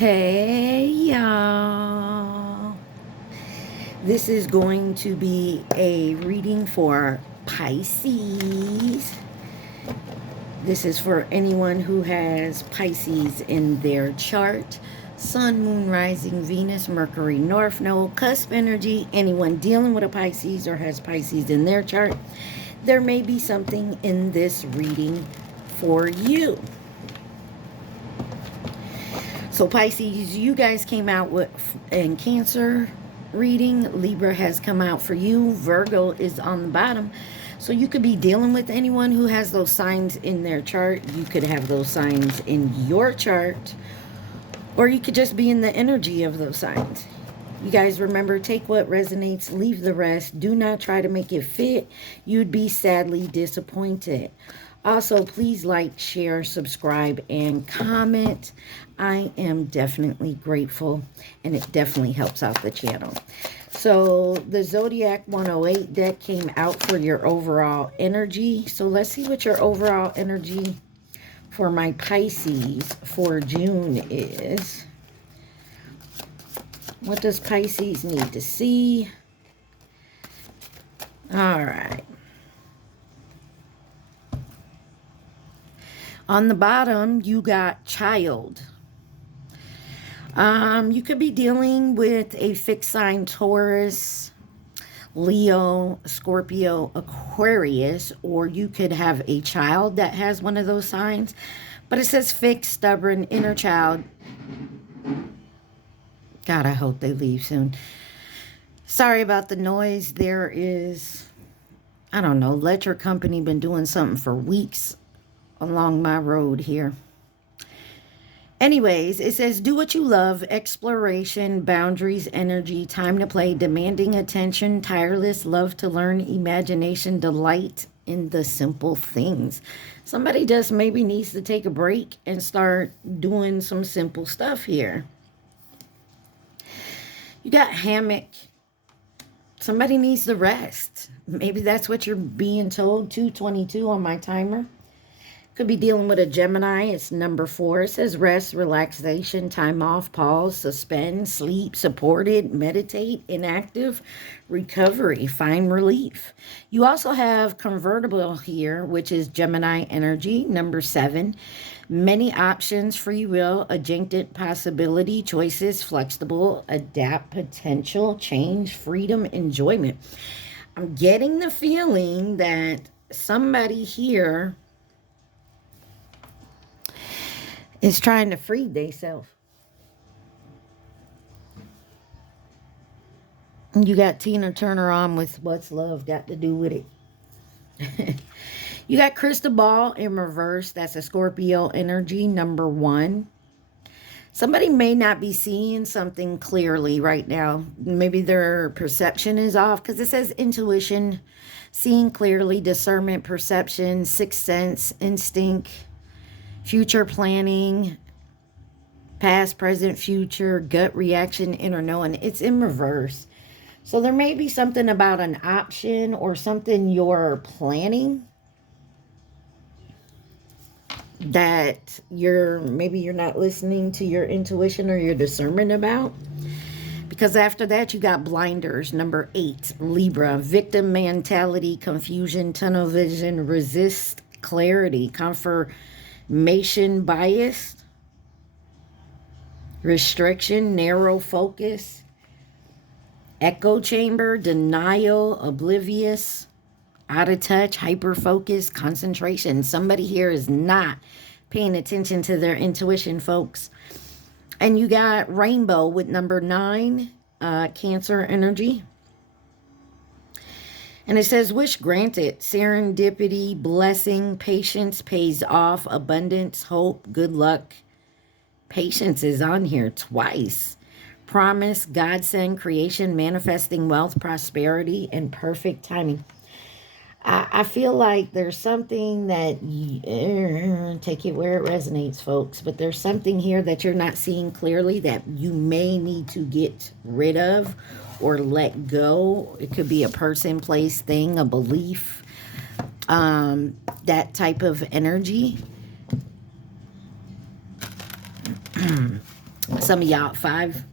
Hey y'all. This is going to be a reading for Pisces. This is for anyone who has Pisces in their chart. Sun, Moon, Rising, Venus, Mercury, North Node, Cusp energy. Anyone dealing with a Pisces or has Pisces in their chart, there may be something in this reading for you. So Pisces, you guys came out with in Cancer reading. Libra has come out for you. Virgo is on the bottom. So you could be dealing with anyone who has those signs in their chart. You could have those signs in your chart. Or you could just be in the energy of those signs. You guys remember, take what resonates, leave the rest. Do not try to make it fit. You'd be sadly disappointed. Also, please like, share, subscribe, and comment. I am definitely grateful, and it definitely helps out the channel. So, the Zodiac 108 deck came out for your overall energy. So, let's see what your overall energy for my Pisces for June is. What does Pisces need to see? All right. On the bottom, you got child. You could be dealing with a fixed sign Taurus, Leo, Scorpio, Aquarius, or you could have a child that has one of those signs. But it says fixed, stubborn, inner child. God, I hope they leave soon. Sorry about the noise. There is, I don't know, let your company been doing something for weeks along my road here. Anyways, it says do what you love, exploration, boundaries, energy, time to play, demanding attention, tireless, love to learn, imagination, delight in the simple things. Somebody just maybe needs to take a break and start doing some simple stuff here. You got hammock. Somebody needs to rest. Maybe that's what you're being told. 222 on my timer. Could be dealing with a Gemini. It's number 4. It says rest, relaxation, time off, pause, suspend, sleep, supported, meditate, inactive, recovery, find relief. You also have convertible here, which is Gemini energy, number 7. Many options, free will, adjuncted possibility, choices, flexible, adapt, potential, change, freedom, enjoyment. I'm getting the feeling that somebody here is trying to free themselves. You got Tina Turner on with What's Love Got to Do with It. You got Crystal Ball in reverse. That's a Scorpio energy, number 1. Somebody may not be seeing something clearly right now. Maybe their perception is off because it says intuition, seeing clearly, discernment, perception, sixth sense, instinct, future planning, past, present, future, gut reaction, inner knowing. It's in reverse. So there may be something about an option or something you're planning that maybe you're not listening to your intuition or your discernment about. Because after that, you got blinders, number 8, Libra, victim mentality, confusion, tunnel vision, resist, clarity, confirmation bias, restriction, narrow focus, echo chamber, denial, oblivious, out of touch, hyper focus, concentration. Somebody here is not paying attention to their intuition, folks. And you got rainbow with number 9, Cancer energy. And it says, wish granted, serendipity, blessing, patience pays off, abundance, hope, good luck. Patience is on here twice. Promise, godsend, creation, manifesting wealth, prosperity, and perfect timing. I feel like there's something that, take it where it resonates, folks, but there's something here that you're not seeing clearly that you may need to get rid of or let go. It could be a person, place, thing, a belief, that type of energy. Some of y'all, 5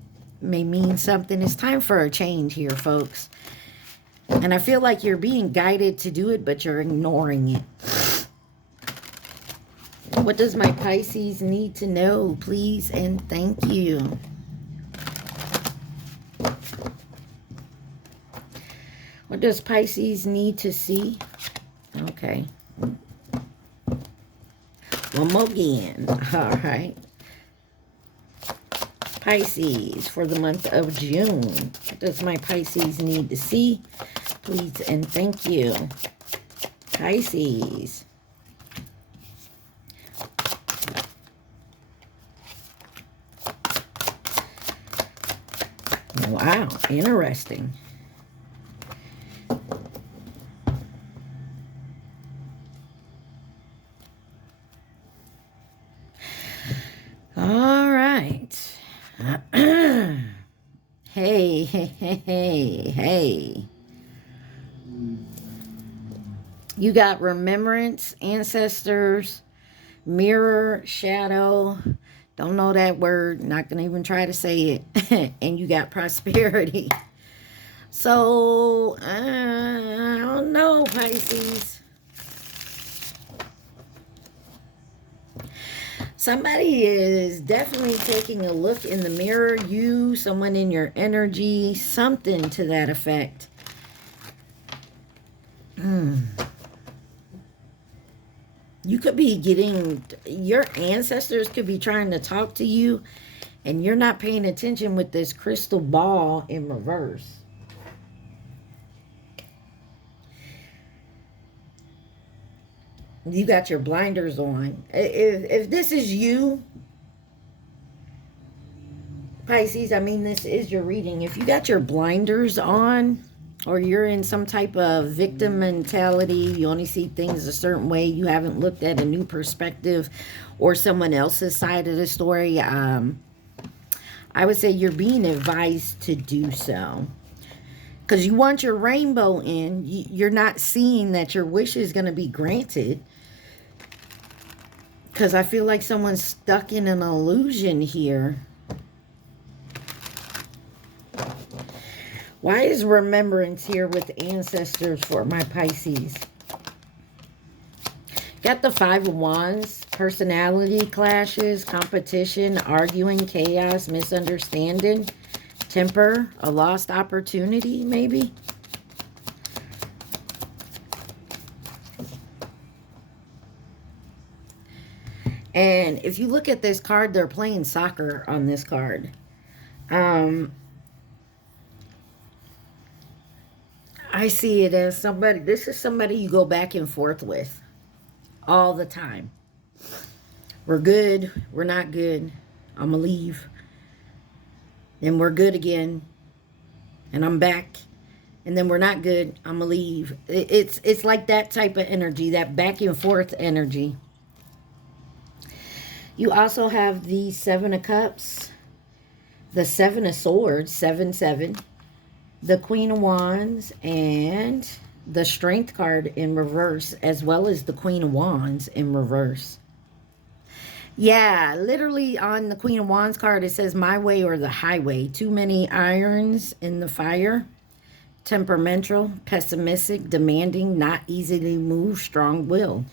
may mean something. It's time for a change here, folks. And I feel like you're being guided to do it, but you're ignoring it. What does my Pisces need to know, please and thank you? What does Pisces need to see? Okay. One more again. All right. Pisces for the month of June. What does my Pisces need to see? Please and thank you. Pisces. Wow, interesting. All right. Hey, hey, hey, hey, hey. You got remembrance, ancestors, mirror, shadow. Don't know that word. Not going to even try to say it. And you got prosperity. So, I don't know, Pisces. Somebody is definitely taking a look in the mirror. You, someone in your energy, something to that effect. You could be getting, your ancestors could be trying to talk to you, and you're not paying attention with this crystal ball in reverse. You got your blinders on. If this is you, Pisces, I mean, this is your reading. If you got your blinders on, or you're in some type of victim mentality, you only see things a certain way, you haven't looked at a new perspective or someone else's side of the story, I would say you're being advised to do so. Because you want your rainbow in, you're not seeing that your wish is going to be granted. Because I feel like someone's stuck in an illusion here. Why is remembrance here with ancestors for my Pisces? Got the 5 of Wands, personality clashes, competition, arguing, chaos, misunderstanding, temper, a lost opportunity, maybe. And if you look at this card, they're playing soccer on this card. I see it as somebody, this is somebody you go back and forth with all the time. We're good. We're not good. I'm going to leave. Then we're good again. And I'm back. And then we're not good. I'm going to leave. It's like that type of energy, that back and forth energy. You also have the 7 of Cups, the 7 of Swords, 7-7, the Queen of Wands, and the Strength card in reverse, as well as the Queen of Wands in reverse. Yeah, literally on the Queen of Wands card, it says my way or the highway. Too many irons in the fire. Temperamental, pessimistic, demanding, not easily moved, strong will.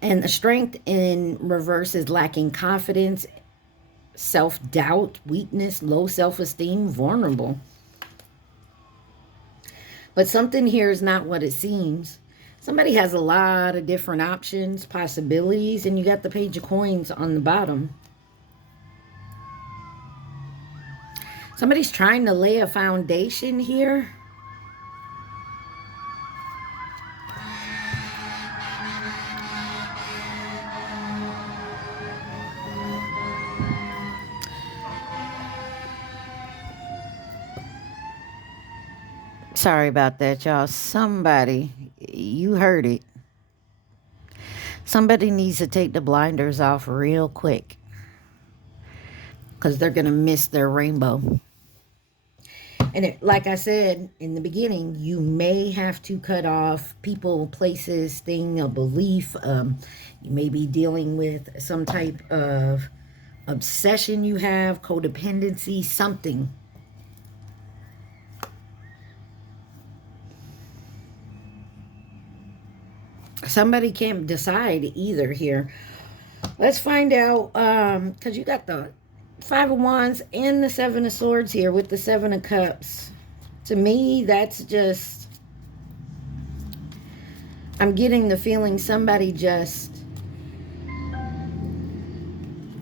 And the Strength in reverse is lacking confidence, self-doubt, weakness, low self-esteem, vulnerable. But something here is not what it seems. Somebody has a lot of different options, possibilities, and you got the Page of Coins on the bottom. Somebody's trying to lay a foundation here. Sorry about that, y'all. Somebody, you heard it. Somebody needs to take the blinders off real quick, because they're going to miss their rainbow. And like I said in the beginning, you may have to cut off people, places, thing, a belief. You may be dealing with some type of obsession you have, codependency, something. Somebody can't decide either here. Let's find out, because you got the Five of Wands and the Seven of Swords here with the Seven of Cups. To me, that's just, I'm getting the feeling somebody just,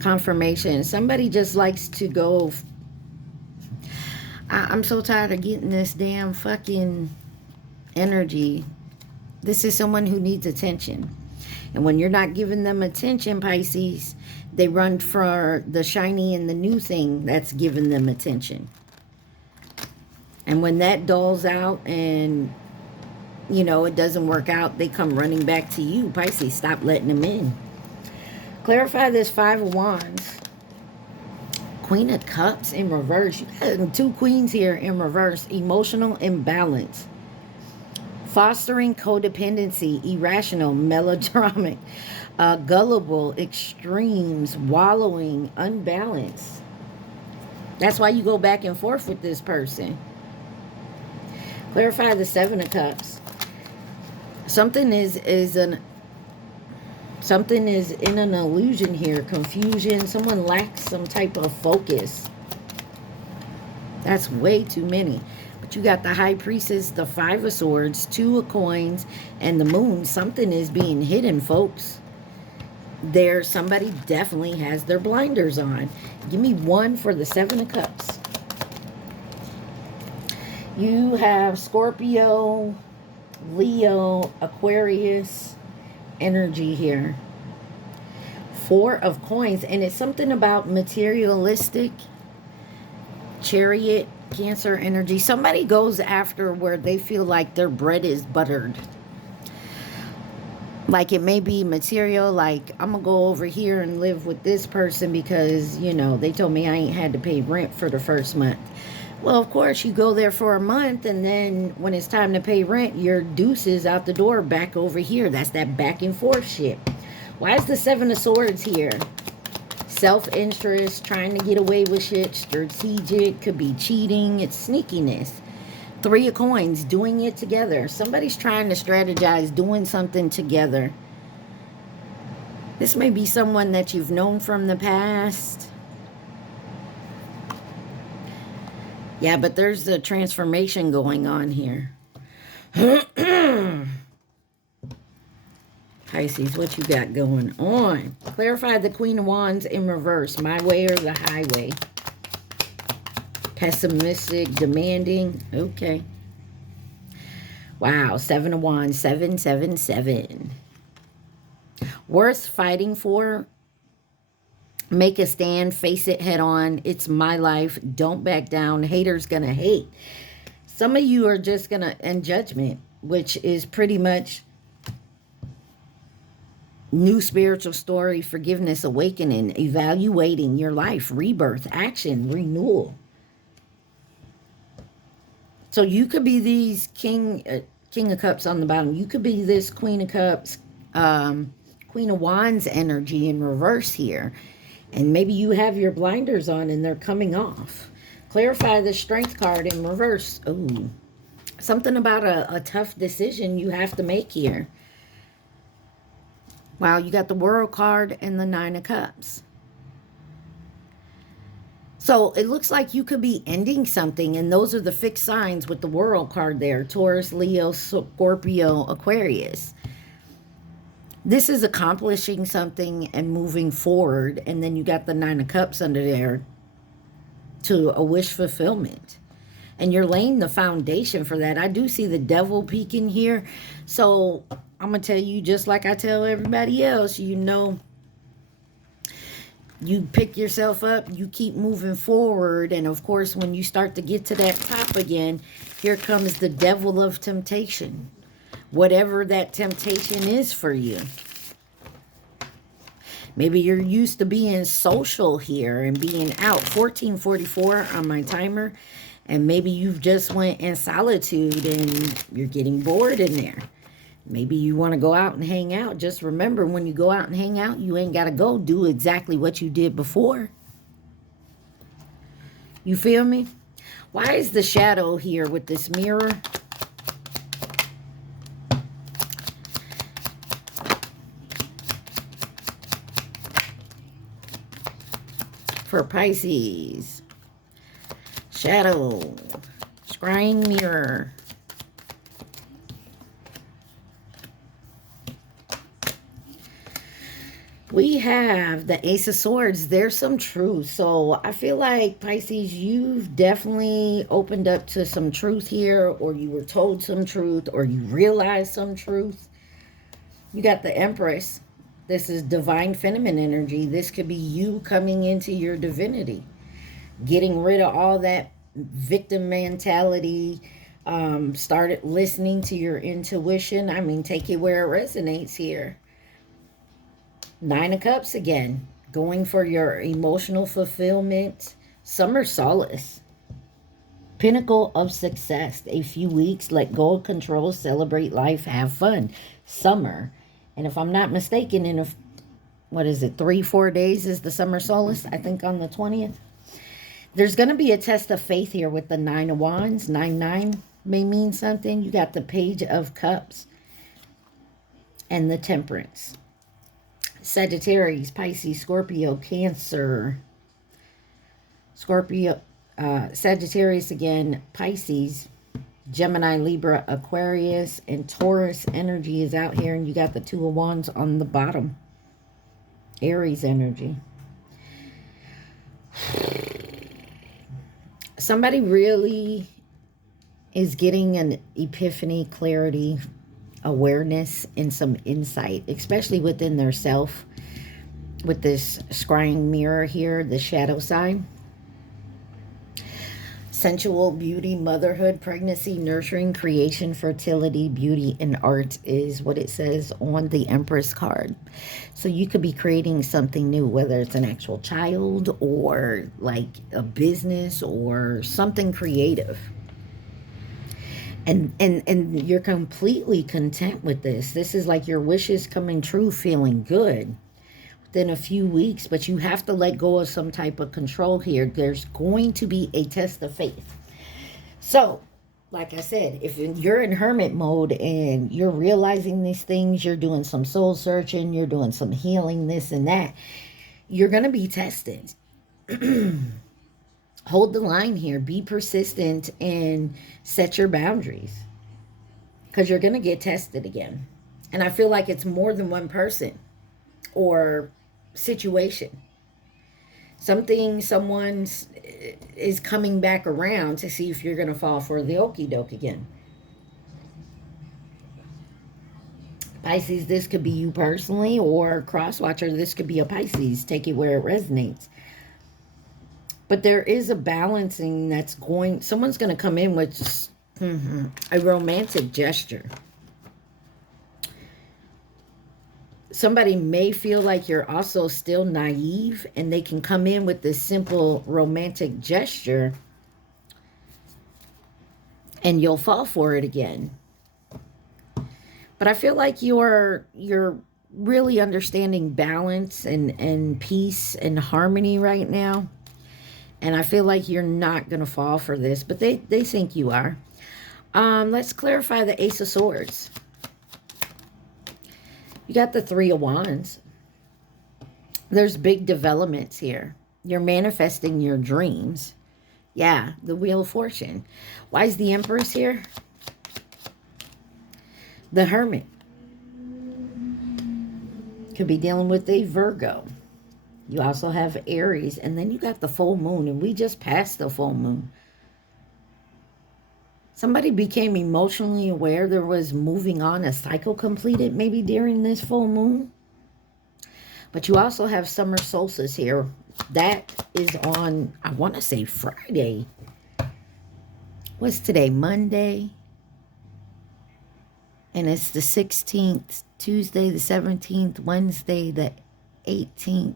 confirmation, somebody just likes to go, I'm so tired of getting this damn fucking energy. This is someone who needs attention. And when you're not giving them attention, Pisces, they run for the shiny and the new thing that's giving them attention. And when that dulls out and, you know, it doesn't work out, they come running back to you. Pisces, stop letting them in. Clarify this Five of Wands. Queen of Cups in reverse. You got two queens here in reverse. Emotional imbalance. Fostering codependency, irrational, melodramatic, gullible, extremes, wallowing, unbalanced. That's why you go back and forth with this person. Clarify the Seven of Cups. Something is in an illusion here, confusion. Someone lacks some type of focus. That's way too many. But you got the High Priestess, the Five of Swords, Two of Coins, and the Moon. Something is being hidden, folks. There, somebody definitely has their blinders on. Give me one for the Seven of Cups. You have Scorpio, Leo, Aquarius energy here. Four of Coins, and it's something about materialistic. Chariot, Cancer energy. Somebody goes after where they feel like their bread is buttered. Like it may be material, like I'm gonna go over here and live with this person because, you know, they told me I ain't had to pay rent for the first month. Well, of course, you go there for a month, and then when it's time to pay rent, your deuces out the door back over here. That's that back and forth shit. Why is the Seven of Swords here? Self-interest, trying to get away with shit, strategic, could be cheating, it's sneakiness. Three of Coins, doing it together. Somebody's trying to strategize, doing something together. This may be someone that you've known from the past. Yeah, but there's a transformation going on here. Pisces, what you got going on? Clarify the Queen of Wands in reverse. My way or the highway? Pessimistic, demanding. Okay. Wow. Seven of Wands. 777. Worth fighting for. Make a stand. Face it head on. It's my life. Don't back down. Haters gonna hate. Some of you are just gonna end judgment, which is pretty much new spiritual story, forgiveness, awakening, evaluating your life, rebirth, action, renewal. So you could be these King of Cups on the bottom. You could be this Queen of Cups, Queen of Wands energy in reverse here. And maybe you have your blinders on and they're coming off. Clarify the Strength card in reverse. Ooh. Something about a tough decision you have to make here. Wow, you got the World card and the Nine of Cups. So it looks like you could be ending something, and those are the fixed signs with the World card there. Taurus, Leo, Scorpio, Aquarius. This is accomplishing something and moving forward, and then you got the Nine of Cups under there to a wish fulfillment. And you're laying the foundation for that. I do see the Devil peeking here. So I'm going to tell you, just like I tell everybody else, you know, you pick yourself up, you keep moving forward. And of course, when you start to get to that top again, here comes the devil of temptation. Whatever that temptation is for you. Maybe you're used to being social here and being out. 1444 on my timer. And maybe you've just went in solitude and you're getting bored in there. Maybe you want to go out and hang out. Just remember, when you go out and hang out, you ain't got to go do exactly what you did before. You feel me? Why is the shadow here with this mirror? For Pisces. Shadow. Scrying mirror. We have the Ace of Swords. There's some truth. So I feel like, Pisces, you've definitely opened up to some truth here, or you were told some truth, or you realized some truth. You got the Empress. This is divine feminine energy. This could be you coming into your divinity, getting rid of all that victim mentality. Started listening to your intuition. I mean, take it where it resonates here. Nine of Cups again. Going for your emotional fulfillment. Summer solace. Pinnacle of success. A few weeks. Let go of control. Celebrate life. Have fun. Summer. And if I'm not mistaken, in what is it, 3-4 days is the summer solace. I think on the 20th. There's going to be a test of faith here with the 9 of Wands. 9-9 may mean something. You got the Page of Cups. And the Temperance. Sagittarius, Pisces, Scorpio, Cancer, Scorpio, Sagittarius again, Pisces, Gemini, Libra, Aquarius, and Taurus energy is out here, and you got the 2 of Wands on the bottom. Aries energy. Somebody really is getting an epiphany, clarity, awareness, and some insight, especially within their self, with this scrying mirror here, the shadow side. Sensual, beauty, motherhood, pregnancy, nurturing, creation, fertility, beauty, and art is what it says on the Empress card. So you could be creating something new, whether it's an actual child or like a business or something creative. And you're completely content with this. This is like your wishes coming true, feeling good within a few weeks. But you have to let go of some type of control here. There's going to be a test of faith. So, like I said, if you're in hermit mode and you're realizing these things, you're doing some soul searching, you're doing some healing, this and that, you're going to be tested. Hold the line here. Be persistent and set your boundaries, because you're going to get tested again. And I feel like it's more than one person or situation. Someone is coming back around to see if you're going to fall for the okie doke again. Pisces, this could be you personally, or cross-watcher, this could be a Pisces. Take it where it resonates. But there is a balancing that's going... Someone's going to come in with a romantic gesture. Somebody may feel like you're also still naive, and they can come in with this simple romantic gesture, and you'll fall for it again. But I feel like you're really understanding balance and peace and harmony right now. And I feel like you're not going to fall for this, but they think you are. Let's clarify the Ace of Swords. You got the 3 of Wands. There's big developments here. You're manifesting your dreams. Yeah, the Wheel of Fortune. Why is the Empress here? The Hermit. Could be dealing with a Virgo. You also have Aries, and then you got the full moon, and we just passed the full moon. Somebody became emotionally aware there was moving on, a cycle completed maybe during this full moon. But you also have summer solstice here. That is on, I want to say Friday. What's today? Monday. And it's the 16th, Tuesday the 17th, Wednesday the 18th.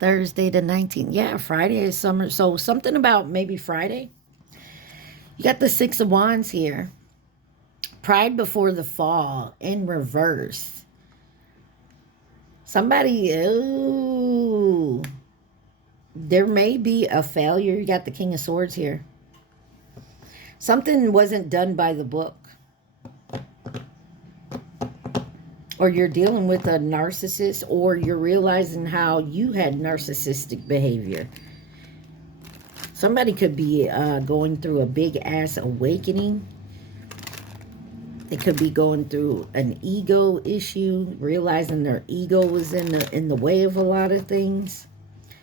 Thursday the 19th. Yeah, Friday is summer. So something about maybe Friday. You got the 6 of Wands here. Pride before the fall in reverse. Somebody, ooh, there may be a failure. You got the King of Swords here. Something wasn't done by the book. Or you're dealing with a narcissist, or you're realizing how you had narcissistic behavior. Somebody could be going through a big ass awakening. They could be going through an ego issue, realizing their ego was in the way of a lot of things.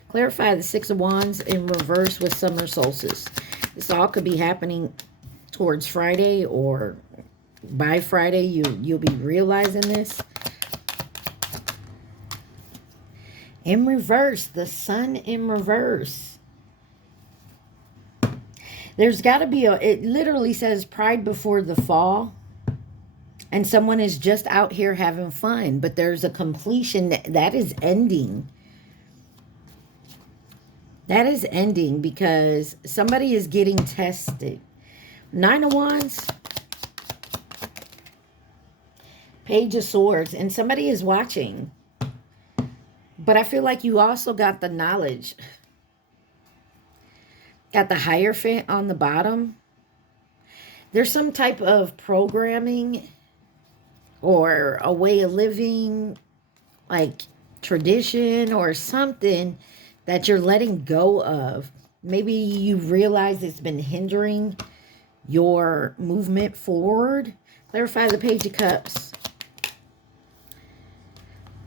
Clarify the Six of Wands in reverse with summer solstice. This all could be happening towards Friday, or by Friday you'll be realizing this. In reverse, the Sun in reverse. There's got to be it literally says pride before the fall. And someone is just out here having fun, but there's a completion that is ending. That is ending because somebody is getting tested. Nine of Wands. Page of Swords. And somebody is watching. But I feel like you also got the knowledge. Got the Hierophant on the bottom. There's some type of programming or a way of living, like tradition or something that you're letting go of. Maybe you realize it's been hindering your movement forward. Clarify the Page of Cups.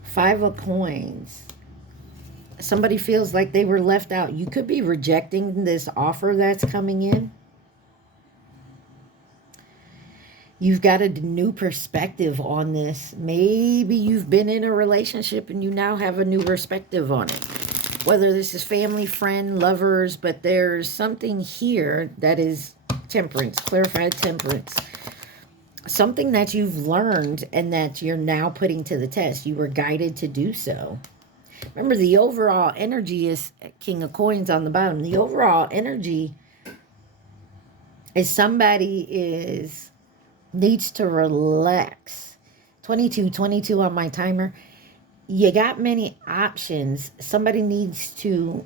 Five of Coins. Somebody feels like they were left out. You could be rejecting this offer that's coming in. You've got a new perspective on this. Maybe you've been in a relationship and you now have a new perspective on it. Whether this is family, friend, lovers, but there's something here that is Temperance. Clarify Temperance. Something that you've learned and that you're now putting to the test. You were guided to do so. Remember, the overall energy is King of Coins on the bottom. The overall energy is somebody needs to relax. 22 on my timer. You got many options. Somebody needs to,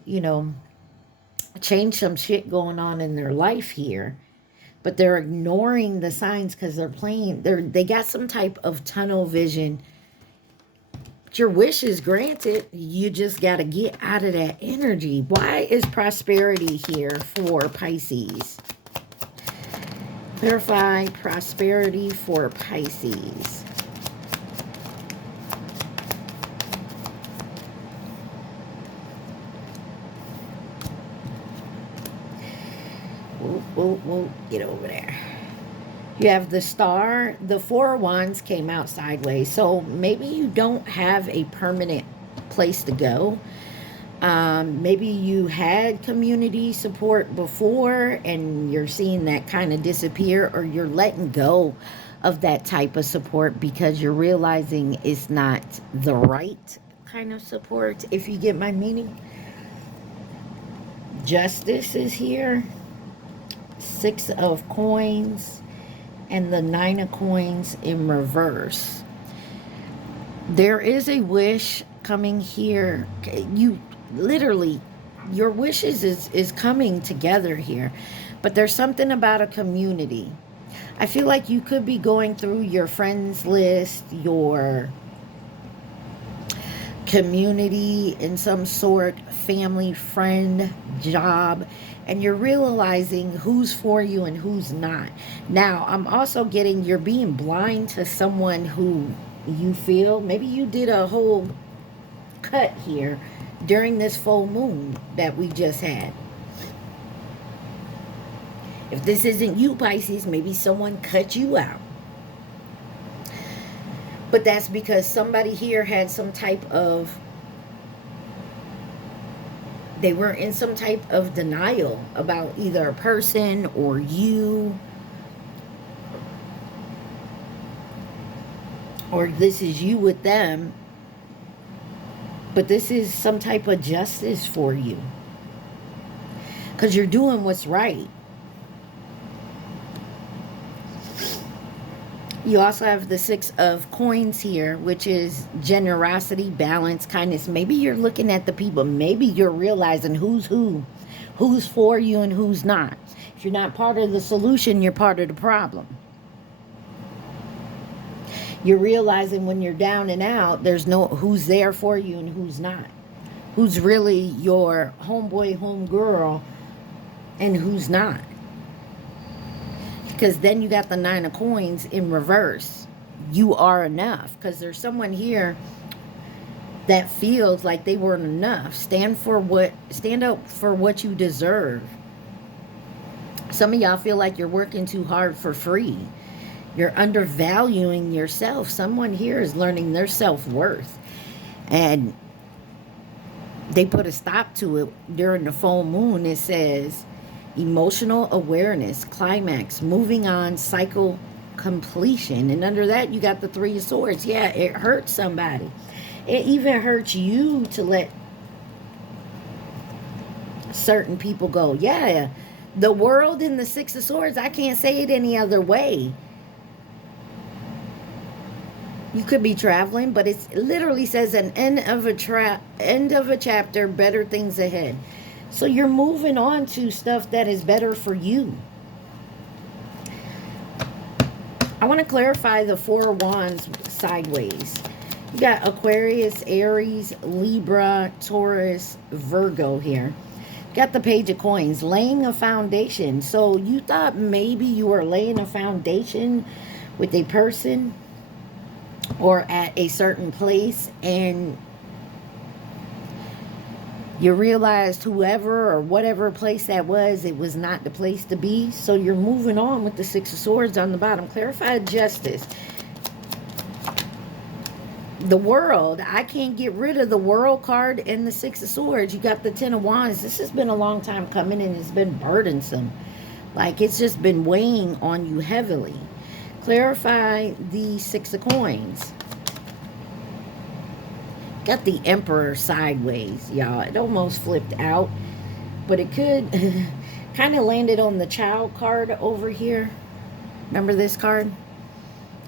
change some shit going on in their life here. But they're ignoring the signs because they got some type of tunnel vision. But your wish is granted. You just got to get out of that energy. Why is prosperity here for Pisces? Clarify prosperity for Pisces. Whoa, get over there. You have the Star. The Four of Wands came out sideways. So maybe you don't have a permanent place to go. Maybe you had community support before and you're seeing that kind of disappear, or you're letting go of that type of support because you're realizing it's not the right kind of support, if you get my meaning. Justice is here. Six of Coins and the Nine of Coins in reverse. There is a wish coming here. You literally, your wishes is coming together here, but there's something about a community. I feel like you could be going through your friends list, your community in some sort, family, friend, job, and you're realizing who's for you and who's not. Now, I'm also getting you're being blind to someone who you feel, maybe you did a whole cut here during this full moon that we just had. If this isn't you, Pisces, maybe someone cut you out. But that's because somebody here had some type of, they were in some type of denial about either a person or you. Or this is you with them. But this is some type of justice for you. Because you're doing what's right. You also have the Six of Coins here, which is generosity, balance, kindness. Maybe you're looking at the people. Maybe you're realizing who's who, who's for you and who's not. If you're not part of the solution, you're part of the problem. You're realizing when you're down and out, there's no who's there for you and who's not. Who's really your homeboy, homegirl, and who's not. Because then you got the Nine of Coins in reverse. You are enough. Because there's someone here that feels like they weren't enough. Stand up for what you deserve. Some of y'all feel like you're working too hard for free. You're undervaluing yourself. Someone here is learning their self-worth. And they put a stop to it during the full moon. It says emotional awareness, climax, moving on, cycle completion. And under that, you got the Three of Swords. Yeah, it hurts somebody. It even hurts you to let certain people go. Yeah, the world in the Six of Swords, I can't say it any other way. You could be traveling, but it literally says an end of a chapter, better things ahead. So you're moving on to stuff that is better for you. I want to clarify the Four of Wands sideways. You got Aquarius, Aries, Libra, Taurus, Virgo here. You got the Page of Coins, laying a foundation. So you thought maybe you were laying a foundation with a person or at a certain place, and you realized whoever or whatever place that was, it was not the place to be. So you're moving on with the Six of Swords on the bottom. Clarified justice. The World. I can't get rid of the World card and the Six of Swords. You got the Ten of Wands. This has been a long time coming, and it's been burdensome. Like, it's just been weighing on you heavily. Clarify the Six of Coins. Got the Emperor sideways, y'all. It almost flipped out, but it could kind of landed on the Child card over here. Remember this card?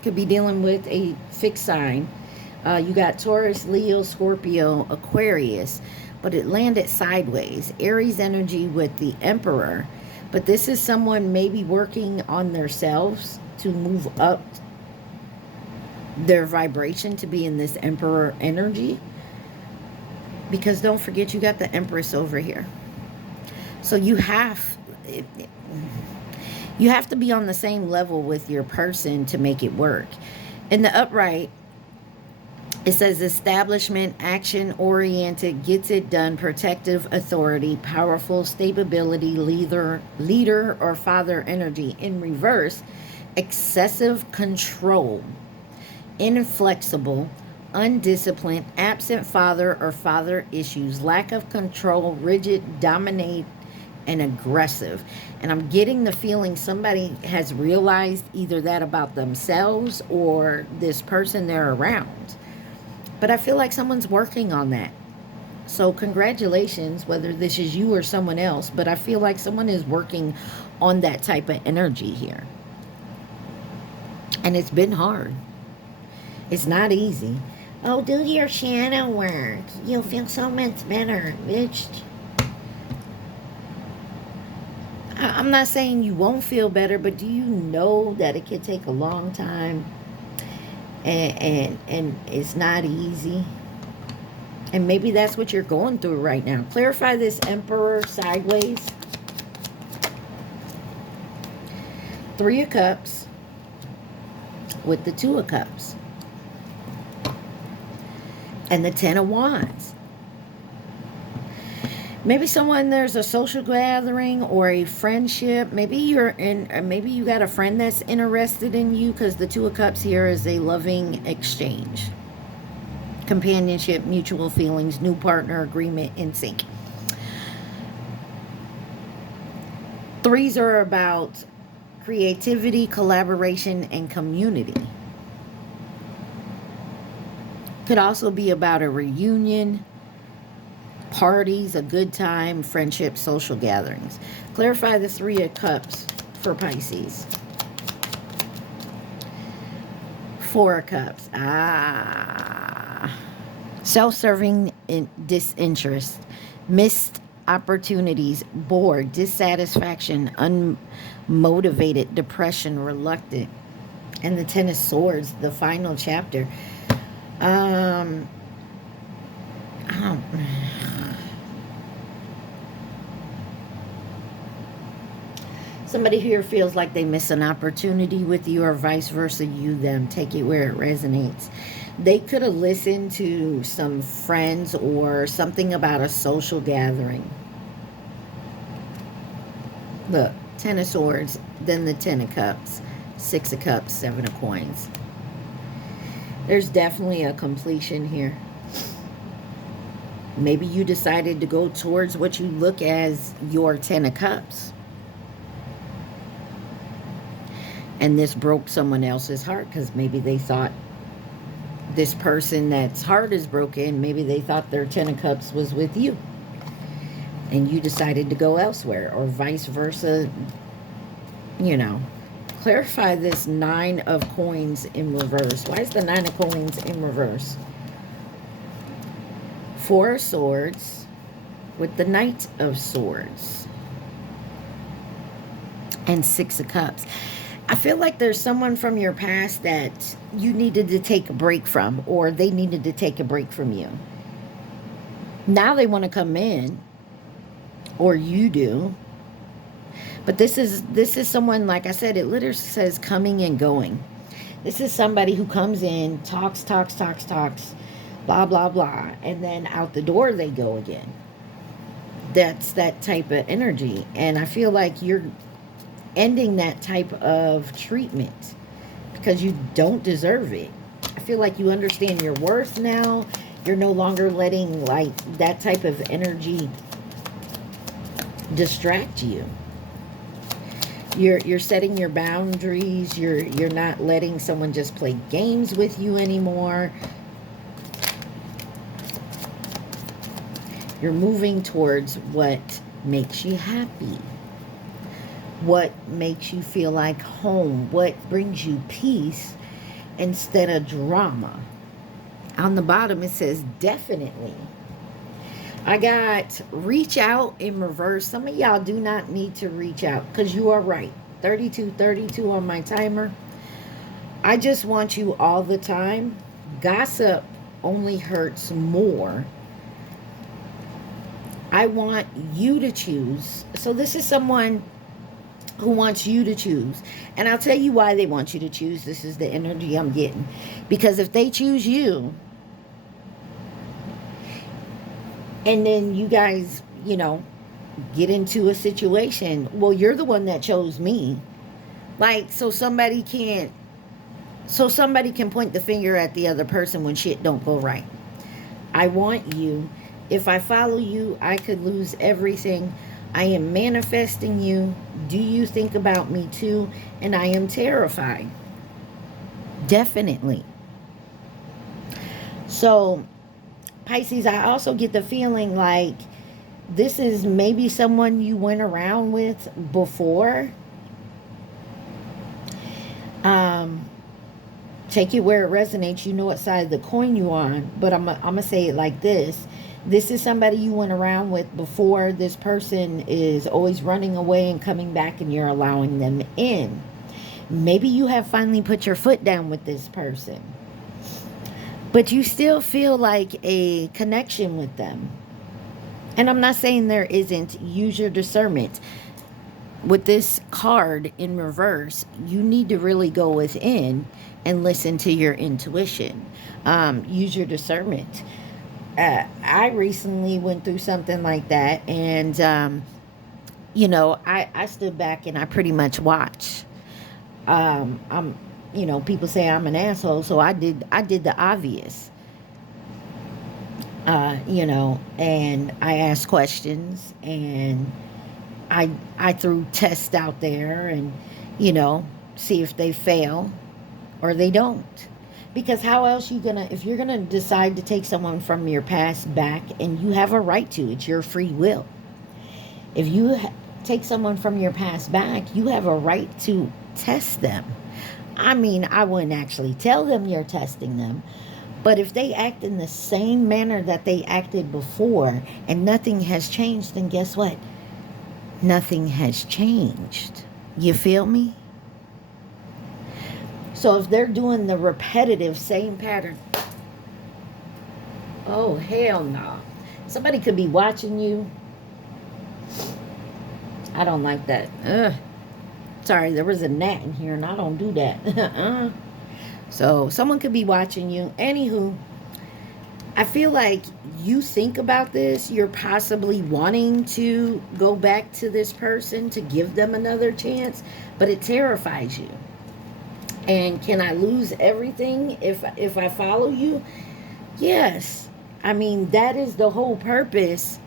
Could be dealing with a fixed sign. You got Taurus, Leo, Scorpio, Aquarius, but it landed sideways. Aries energy with the Emperor, but this is someone maybe working on themselves to move up their vibration to be in this Emperor energy. Because don't forget, you got the Empress over here. So you have to be on the same level with your person to make it work. In the upright, it says establishment, action oriented, gets it done, protective authority, powerful, stability, leader or father energy. In reverse, excessive control, inflexible, undisciplined, absent father or father issues, lack of control, rigid, dominate, and aggressive. And I'm getting the feeling somebody has realized either that about themselves or this person they're around. But I feel like someone's working on that. So congratulations, whether this is you or someone else, but I feel like someone is working on that type of energy here. And it's been hard. It's not easy. Oh, do your shadow work. You'll feel so much better, bitch. I'm not saying you won't feel better, but do you know that it can take a long time? And it's not easy. And maybe that's what you're going through right now. Clarify this Emperor sideways. Three of Cups with the Two of Cups. And the Ten of Wands. Maybe there's a social gathering or a friendship. Maybe maybe you got a friend that's interested in you, because the Two of Cups here is a loving exchange. Companionship, mutual feelings, new partner, agreement, in sync. Threes are about creativity, collaboration, and community. Could also be about a reunion, parties, a good time, friendship, social gatherings. Clarify the Three of Cups for Pisces. Four of Cups. Self-serving disinterest, missed opportunities, bored, dissatisfaction, unmotivated, depression, reluctant. And the Ten of Swords, the final chapter. Oh, somebody here feels like they miss an opportunity with you, or vice versa, you them. Take it where it resonates. They could have listened to some friends or something about a social gathering. Look, Ten of Swords, then the Ten of Cups, Six of Cups, Seven of Coins. There's definitely a completion here. Maybe you decided to go towards what you look as your Ten of Cups. And this broke someone else's heart, because maybe they thought this person that's heart is broken, maybe they thought their Ten of Cups was with you. And you decided to go elsewhere, or vice versa. You know, clarify this Nine of Coins in reverse. Why is the Nine of Coins in reverse? Four of Swords with the Knight of Swords. And Six of Cups. I feel like there's someone from your past that you needed to take a break from, or they needed to take a break from you. Now they want to come in, or you do. But this is someone, like I said, it literally says coming and going. This is somebody who comes in, talks, blah, blah, blah, and then out the door they go again. That's that type of energy. And I feel like you're ending that type of treatment because you don't deserve it. I feel like you understand your worth now. You're no longer letting like that type of energy distract you. You're setting your boundaries. You're not letting someone just play games with you anymore. You're moving towards what makes you happy. What makes you feel like home? What brings you peace instead of drama? On the bottom it says definitely. I got reach out in reverse. Some of y'all do not need to reach out because you are right. 32 on my timer. I just want you all the time. Gossip only hurts more. I want you to choose. So this is someone who wants you to choose. And I'll tell you why they want you to choose. This is the energy I'm getting. Because if they choose you, and then you guys, you know, get into a situation, well, you're the one that chose me. Like, so somebody can point the finger at the other person when shit don't go right. I want you. If I follow you, I could lose everything. I am manifesting you. Do you think about me too? And I am terrified. Definitely. So, Pisces, I also get the feeling like this is maybe someone you went around with before. Take it where it resonates. You know what side of the coin you on. But I'm gonna say it like this. This is somebody you went around with before. This person is always running away and coming back, and you're allowing them in. Maybe you have finally put your foot down with this person, but you still feel like a connection with them. And I'm not saying there isn't. Use your discernment. With this card in reverse, you need to really go within and listen to your intuition. Use your discernment. I recently went through something like that, and you know, I stood back and I pretty much watched. You know, people say I'm an asshole, so I did the obvious. You know, and I asked questions, and I threw tests out there, and you know, see if they fail or they don't. Because how else if you're gonna decide to take someone from your past back, and you have a right to, it's your free will. If you take someone from your past back, you have a right to test them. I mean, I wouldn't actually tell them you're testing them. But if they act in the same manner that they acted before and nothing has changed, then guess what? Nothing has changed. You feel me? So if they're doing the repetitive same pattern, oh, hell no. Somebody could be watching you. I don't like that. Ugh. Sorry, there was a gnat in here and I don't do that. So someone could be watching you. Anywho, I feel like you think about this. You're possibly wanting to go back to this person to give them another chance, but it terrifies you. And can I lose everything if I follow you? Yes. I mean, that is the whole purpose.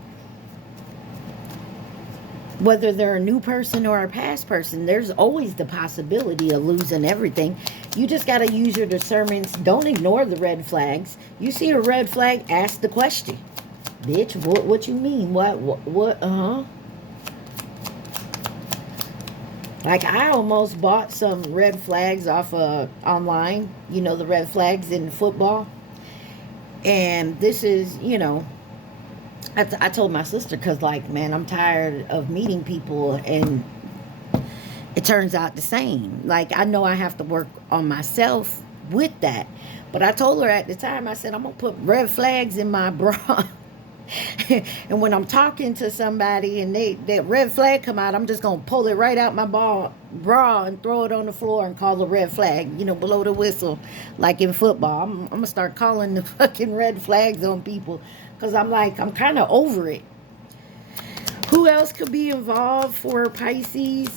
Whether they're a new person or a past person, there's always the possibility of losing everything. You just got to use your discernments. Don't ignore the red flags. You see a red flag, ask the question. Bitch, what you mean? What, Like, I almost bought some red flags off online. You know, the red flags in football. And this is, you know, I told my sister, because, like, man, I'm tired of meeting people and it turns out the same. Like, I know I have to work on myself with that. But I told her at the time, I said, I'm going to put red flags in my bra. And when I'm talking to somebody and that red flag come out, I'm just going to pull it right out my bra and throw it on the floor and call the red flag, you know, blow the whistle like in football. I'm going to start calling the fucking red flags on people because I'm like, I'm kind of over it. Who else could be involved for Pisces?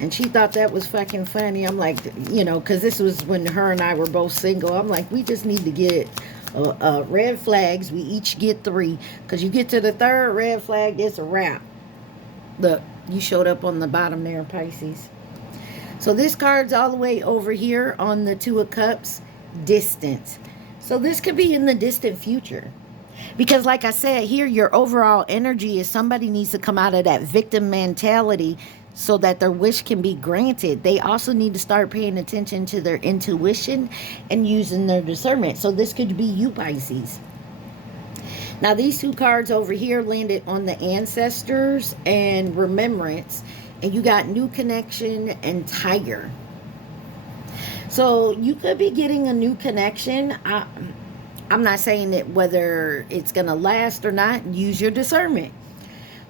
And she thought that was fucking funny. I'm like, you know, because this was when her and I were both single. I'm like, we just need to get red flags. We each get 3. Because you get to the 3rd red flag, it's a wrap. Look, you showed up on the bottom there, Pisces. So this card's all the way over here on the 2 of Cups, distance. So this could be in the distant future. Because like I said, here your overall energy is somebody needs to come out of that victim mentality so that their wish can be granted. They also need to start paying attention to their intuition and using their discernment. So this could be you, Pisces. Now these 2 cards over here landed on the ancestors and remembrance. And you got new connection and tiger. So you could be getting a new connection. I'm not saying that whether it's going to last or not. Use your discernment.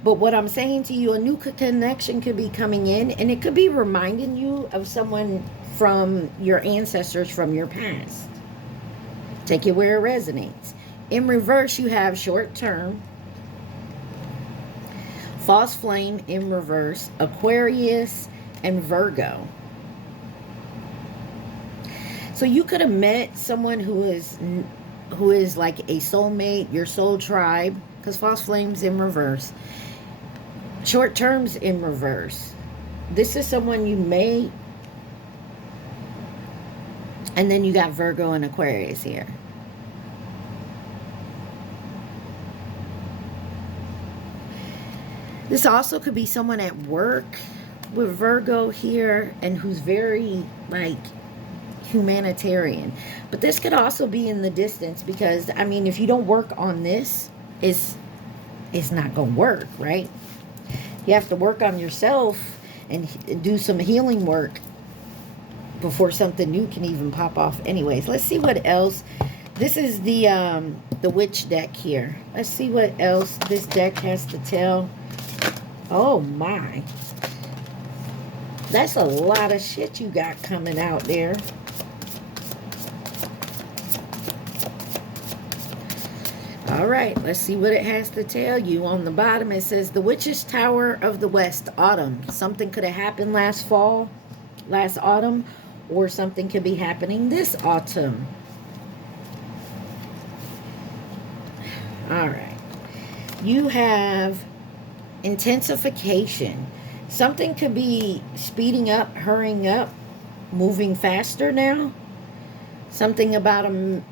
But what I'm saying to you, a new connection could be coming in. And it could be reminding you of someone from your ancestors from your past. Take it where it resonates. In reverse, you have short term. False flame in reverse. Aquarius and Virgo. So you could have met someone who is like a soulmate, your soul tribe, because false flames in reverse. Short terms in reverse. This is someone you may, and then you got Virgo and Aquarius here. This also could be someone at work with Virgo here and who's very like humanitarian. But this could also be in the distance because, I mean, if you don't work on this, it's not going to work, right? You have to work on yourself and do some healing work before something new can even pop off. Anyways, let's see what else. This is the witch deck here. Let's see what else this deck has to tell. Oh my. That's a lot of shit you got coming out there. All right, let's see what it has to tell you. On the bottom, it says, the Witch's Tower of the West, autumn. Something could have happened last fall, last autumn, or something could be happening this autumn. All right. You have intensification. Something could be speeding up, hurrying up, moving faster now. Something about a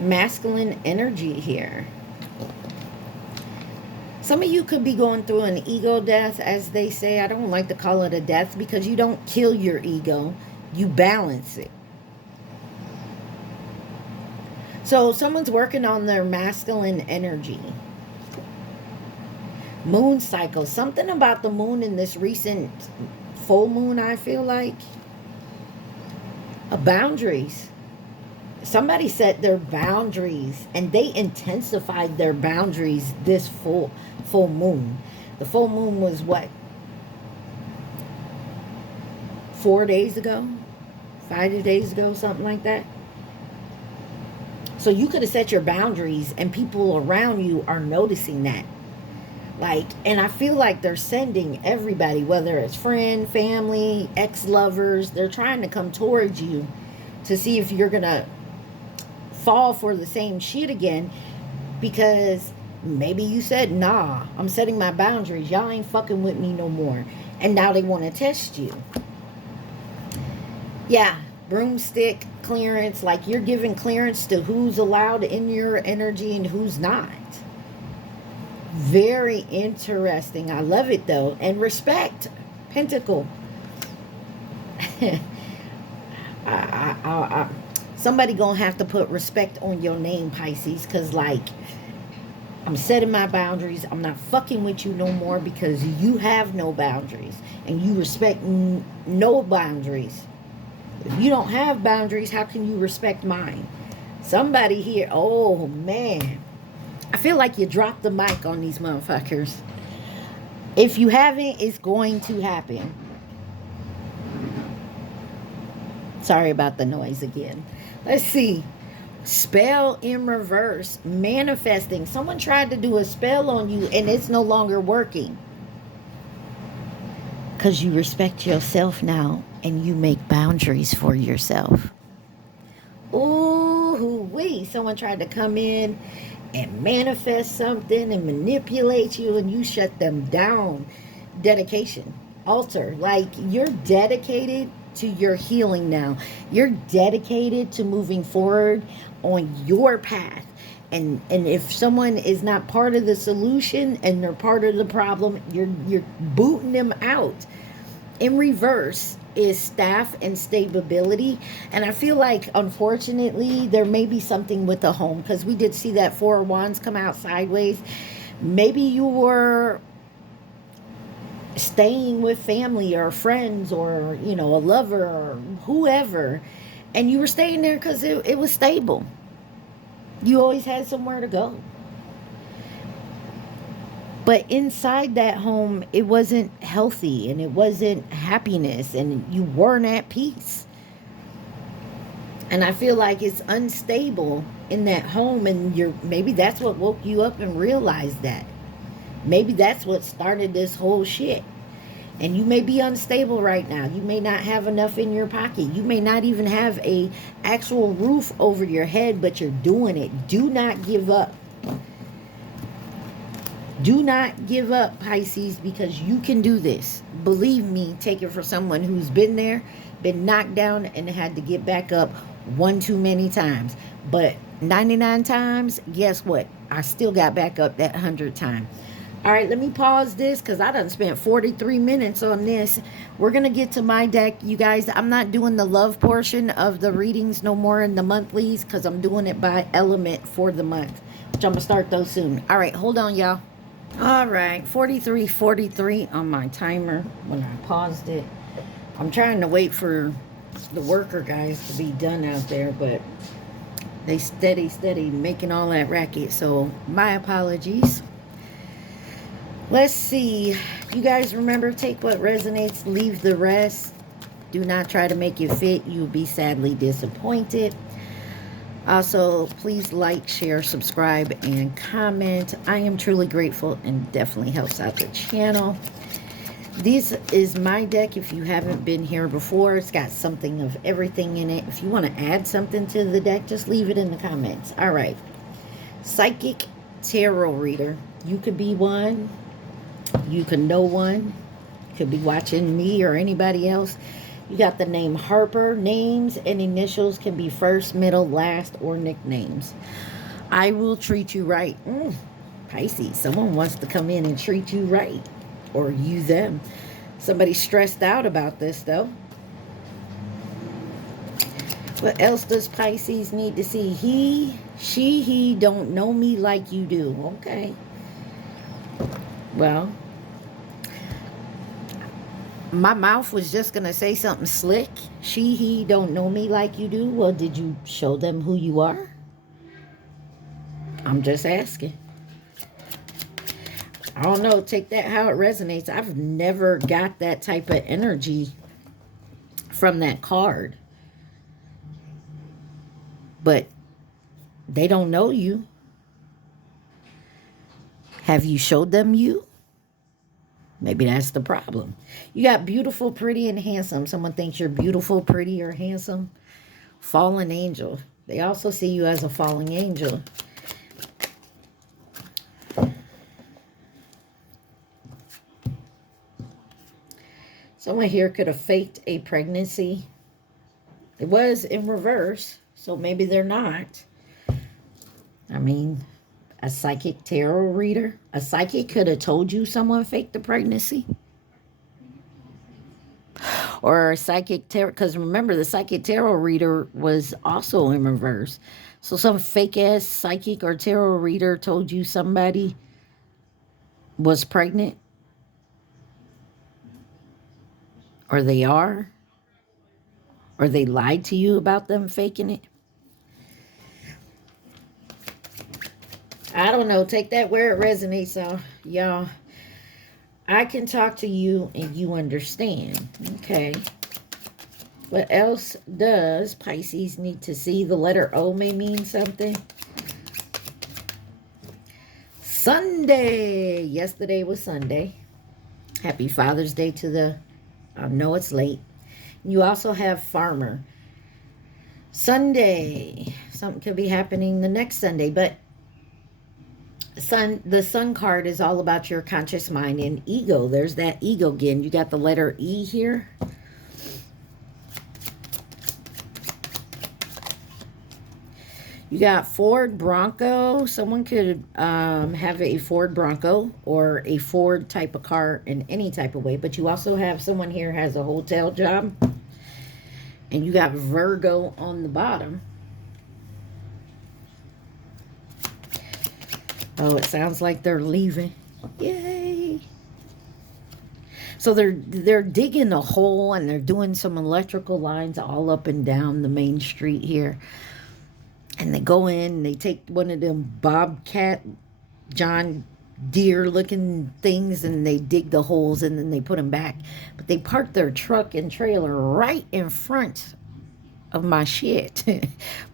masculine energy here. Some of you could be going through an ego death, as they say. I don't like to call it a death because you don't kill your ego. You balance it. So someone's working on their masculine energy. Moon cycle. Something about the moon in this recent full moon, I feel like. Boundaries. Somebody set their boundaries and they intensified their boundaries this full moon. The full moon was what? 4 days ago? 5 days ago, something like that. So you could have set your boundaries and people around you are noticing that. Like, and I feel like they're sending everybody, whether it's friend, family, ex-lovers, they're trying to come towards you to see if you're going to fall for the same shit again, because maybe you said, nah, I'm setting my boundaries. Y'all ain't fucking with me no more. And now they want to test you. Yeah, broomstick clearance, like you're giving clearance to who's allowed in your energy and who's not. Very interesting. I love it though. And respect, Pentacle. Somebody gonna have to put respect on your name, Pisces, because like I'm setting my boundaries. I'm not fucking with you no more because you have no boundaries and you respect no boundaries. If you don't have boundaries, how can you respect mine? Somebody here, oh man, I feel like you dropped the mic on these motherfuckers. If you haven't, it's going to happen. Sorry about the noise again. Let's see. Spell in reverse. Manifesting. Someone tried to do a spell on you and it's no longer working. Because you respect yourself now and you make boundaries for yourself. Ooh, wee. Someone tried to come in and manifest something and manipulate you and you shut them down. Dedication. Altar. Like you're dedicated to your healing now. You're dedicated to moving forward on your path. And if someone is not part of the solution and they're part of the problem, you're booting them out. In reverse is staff and stability. And I feel like, unfortunately, there may be something with the home, because we did see that Four of Wands come out sideways. Maybe you were staying with family or friends or, you know, a lover or whoever, and you were staying there because it was stable. You always had somewhere to go. But inside that home, it wasn't healthy and it wasn't happiness and you weren't at peace. And I feel like it's unstable in that home, and maybe that's what woke you up and realized that. Maybe that's what started this whole shit. And you may be unstable right now. You may not have enough in your pocket. You may not even have a actual roof over your head, but you're doing it. Do not give up. Do not give up, Pisces, because you can do this. Believe me, take it for someone who's been there, been knocked down, and had to get back up one too many times. But 99 times, guess what? I still got back up that 100th time. All right, let me pause this because I done spent 43 minutes on this. We're going to get to my deck, you guys. I'm not doing the love portion of the readings no more in the monthlies because I'm doing it by element for the month, which I'm going to start those soon. All right, hold on, y'all. All right, 43:43 on my timer when I paused it. I'm trying to wait for the worker guys to be done out there, but they steady making all that racket, so my apologies. Let's see. You guys remember, take what resonates, leave the rest. Do not try to make it fit. You'll be sadly disappointed. Also, please like, share, subscribe, and comment. I am truly grateful and definitely helps out the channel. This is my deck. If you haven't been here before, it's got something of everything in it. If you want to add something to the deck, just leave it in the comments. All right. Psychic tarot reader. You could be one. You can know one. Could be watching me or anybody else. You got the name Harper. Names and initials can be first, middle, last, or nicknames. I will treat you right. Pisces, someone wants to come in and treat you right. Or you them. Somebody's stressed out about this, though. What else does Pisces need to see? He don't know me like you do. Okay. Well, my mouth was just going to say something slick. He don't know me like you do. Well, did you show them who you are? I'm just asking. I don't know. Take that how it resonates. I've never got that type of energy from that card. But they don't know you. Have you showed them you? Maybe that's the problem. You got beautiful, pretty, and handsome. Someone thinks you're beautiful, pretty, or handsome. Fallen angel. They also see you as a falling angel. Someone here could have faked a pregnancy. It was in reverse, so maybe they're not. I mean, a psychic tarot reader. A psychic could have told you someone faked the pregnancy. Or a psychic tarot, because remember, the psychic tarot reader was also in reverse. So some fake-ass psychic or tarot reader told you somebody was pregnant. Or they are. Or they lied to you about them faking it. I don't know. Take that where it resonates, y'all. I can talk to you and you understand. Okay. What else does Pisces need to see? The letter O may mean something. Sunday. Yesterday was Sunday. Happy Father's Day to the... I know it's late. You also have farmer. Sunday. Something could be happening the next Sunday, but the sun card is all about your conscious mind and ego. There's that ego again. You got the letter E here. You got Ford Bronco. Someone could have a Ford Bronco or a Ford type of car in any type of way. But you also have someone here has a hotel job. And you got Virgo on the bottom. Oh, it sounds like they're leaving. Yay. So they're digging a hole and they're doing some electrical lines all up and down the main street here. And they go in and they take one of them Bobcat, John Deere looking things and they dig the holes and then they put them back. But they park their truck and trailer right in front of my shit,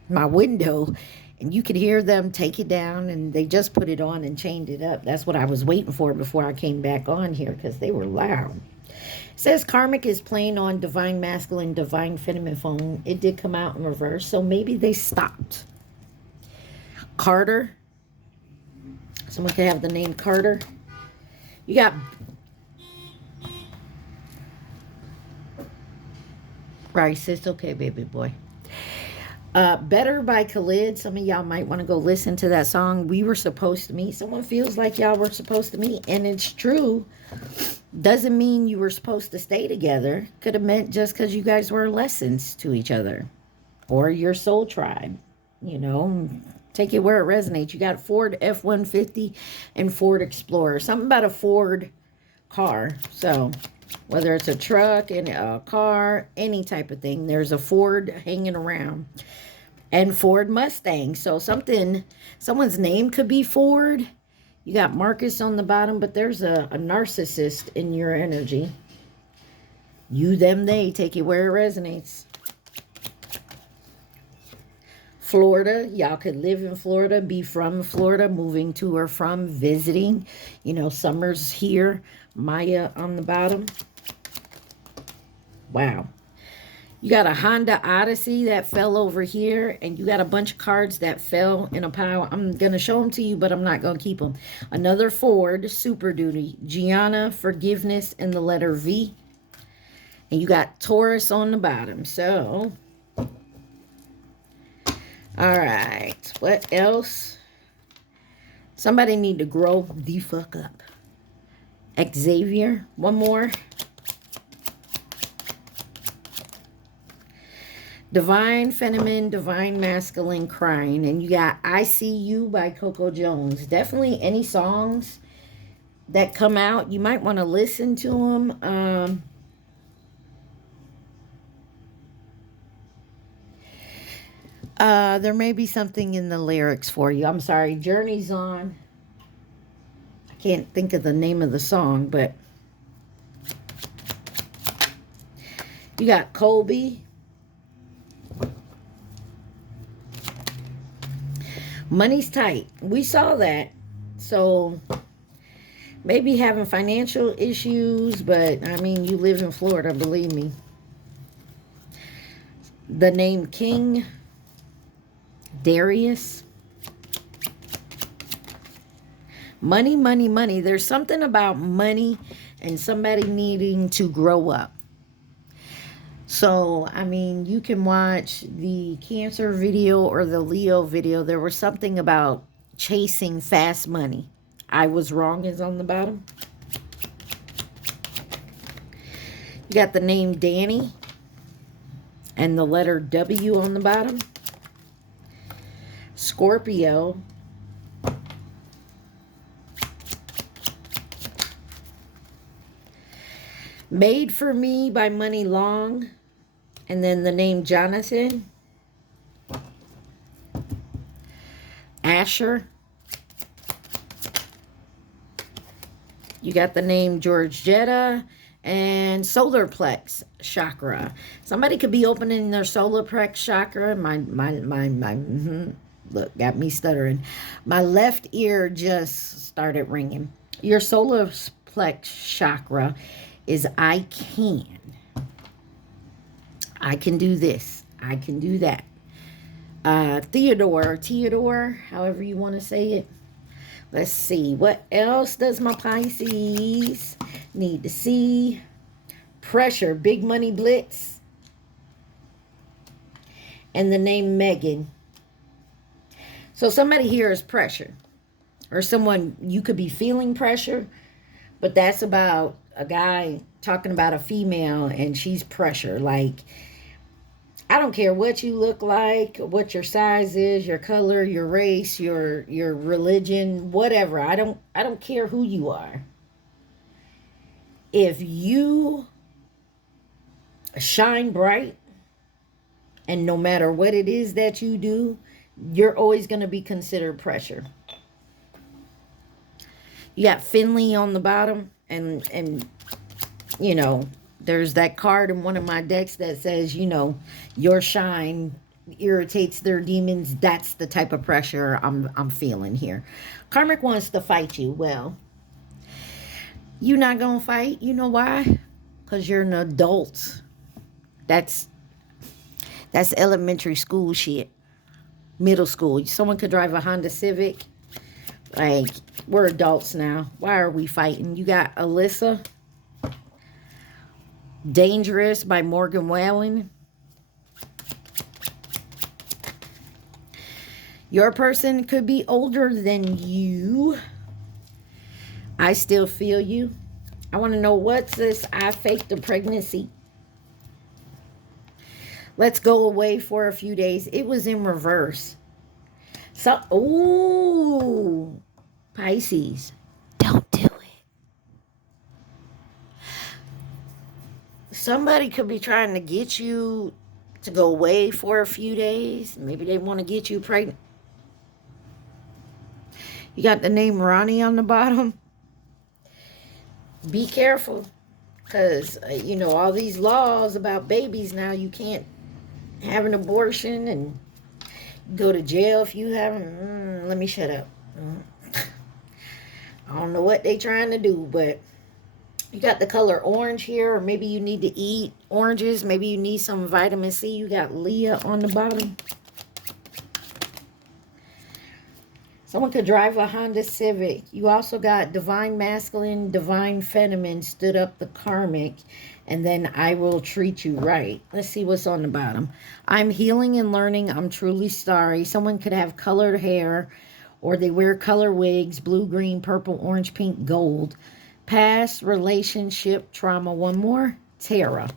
my window. And you could hear them take it down and they just put it on and chained it up. That's what I was waiting for before I came back on here because they were loud. It says Karmic is playing on Divine Masculine, Divine Feminine phone. It did come out in reverse, so maybe they stopped. Carter. Someone could have the name Carter. You got... Right, sis. Okay, baby boy. Better by Khalid. Some of y'all might want to go listen to that song. We were supposed to meet. Someone feels like y'all were supposed to meet. And it's true. Doesn't mean you were supposed to stay together. Could have meant just because you guys were lessons to each other. Or your soul tribe. You know, take it where it resonates. You got Ford F-150 and Ford Explorer. Something about a Ford car. So... whether it's a truck, and a car, any type of thing, there's a Ford hanging around. And Ford Mustang. So someone's name could be Ford. You got Marcus on the bottom, but there's a narcissist in your energy. You, them, they. Take it where it resonates. Florida. Y'all could live in Florida, be from Florida, moving to or from, visiting. You know, summer's here. Maya on the bottom. Wow. You got a Honda Odyssey that fell over here. And you got a bunch of cards that fell in a pile. I'm going to show them to you, but I'm not going to keep them. Another Ford, Super Duty. Gianna, Forgiveness, and the letter V. And you got Taurus on the bottom. So, all right. What else? Somebody need to grow the fuck up. Xavier, one more. Divine Feminine, Divine Masculine, Crying. And you got I See You by Coco Jones. Definitely any songs that come out, you might want to listen to them. There may be something in the lyrics for you. I'm sorry. Journey's on. I can't think of the name of the song, but you got Colby. Money's tight. We saw that. So maybe having financial issues, but I mean, you live in Florida, believe me. The name King Darius. Money, money, money. There's something about money and somebody needing to grow up. So, I mean, you can watch the Cancer video or the Leo video. There was something about chasing fast money. I was wrong is on the bottom. You got the name Danny and the letter W on the bottom. Scorpio. Made for Me by Money Long. And then the name Jonathan. Asher. You got the name George Jetta and solar plex chakra. Somebody could be opening their solar plex chakra. Look, got me stuttering. My left ear just started ringing. Your solar plex chakra is I can do this. I can do that. Theodore, however you want to say it. Let's see. What else does my Pisces need to see? Pressure. Big Money Blitz. And the name Megan. So somebody here is pressure. Or someone, you could be feeling pressure. But that's about a guy talking about a female and she's pressure. Like, I don't care what you look like, what your size is, your color, your race, your religion, whatever. I don't care who you are. If you shine bright, and no matter what it is that you do, you're always going to be considered pressure. You got Finley on the bottom, and you know, there's that card in one of my decks that says, you know, your shine irritates their demons. That's the type of pressure I'm feeling here. Karmic wants to fight you. Well, you're not going to fight. You know why? Because you're an adult. That's elementary school shit. Middle school. Someone could drive a Honda Civic. Like, we're adults now. Why are we fighting? You got Alyssa. Dangerous by Morgan Wallen. Your person could be older than you. I still feel you. I want to know what's this. I faked a pregnancy. Let's go away for a few days. It was in reverse. So, ooh, Pisces, don't do it. Somebody could be trying to get you to go away for a few days. Maybe they want to get you pregnant. You got the name Ronnie on the bottom. Be careful. Because, you know, all these laws about babies now, you can't have an abortion and go to jail if you haven't. Let me shut up. I don't know what they trying to do, but you got the color orange here, or maybe you need to eat oranges. Maybe you need some vitamin C. You got Leah on the bottom. Someone could drive a Honda Civic. You also got Divine Masculine, Divine Feminine, Stood Up the Karmic, and then I Will Treat You Right. Let's see what's on the bottom. I'm healing and learning. I'm truly sorry. Someone could have colored hair, or they wear color wigs, blue, green, purple, orange, pink, gold. Past relationship trauma. One more. Tara,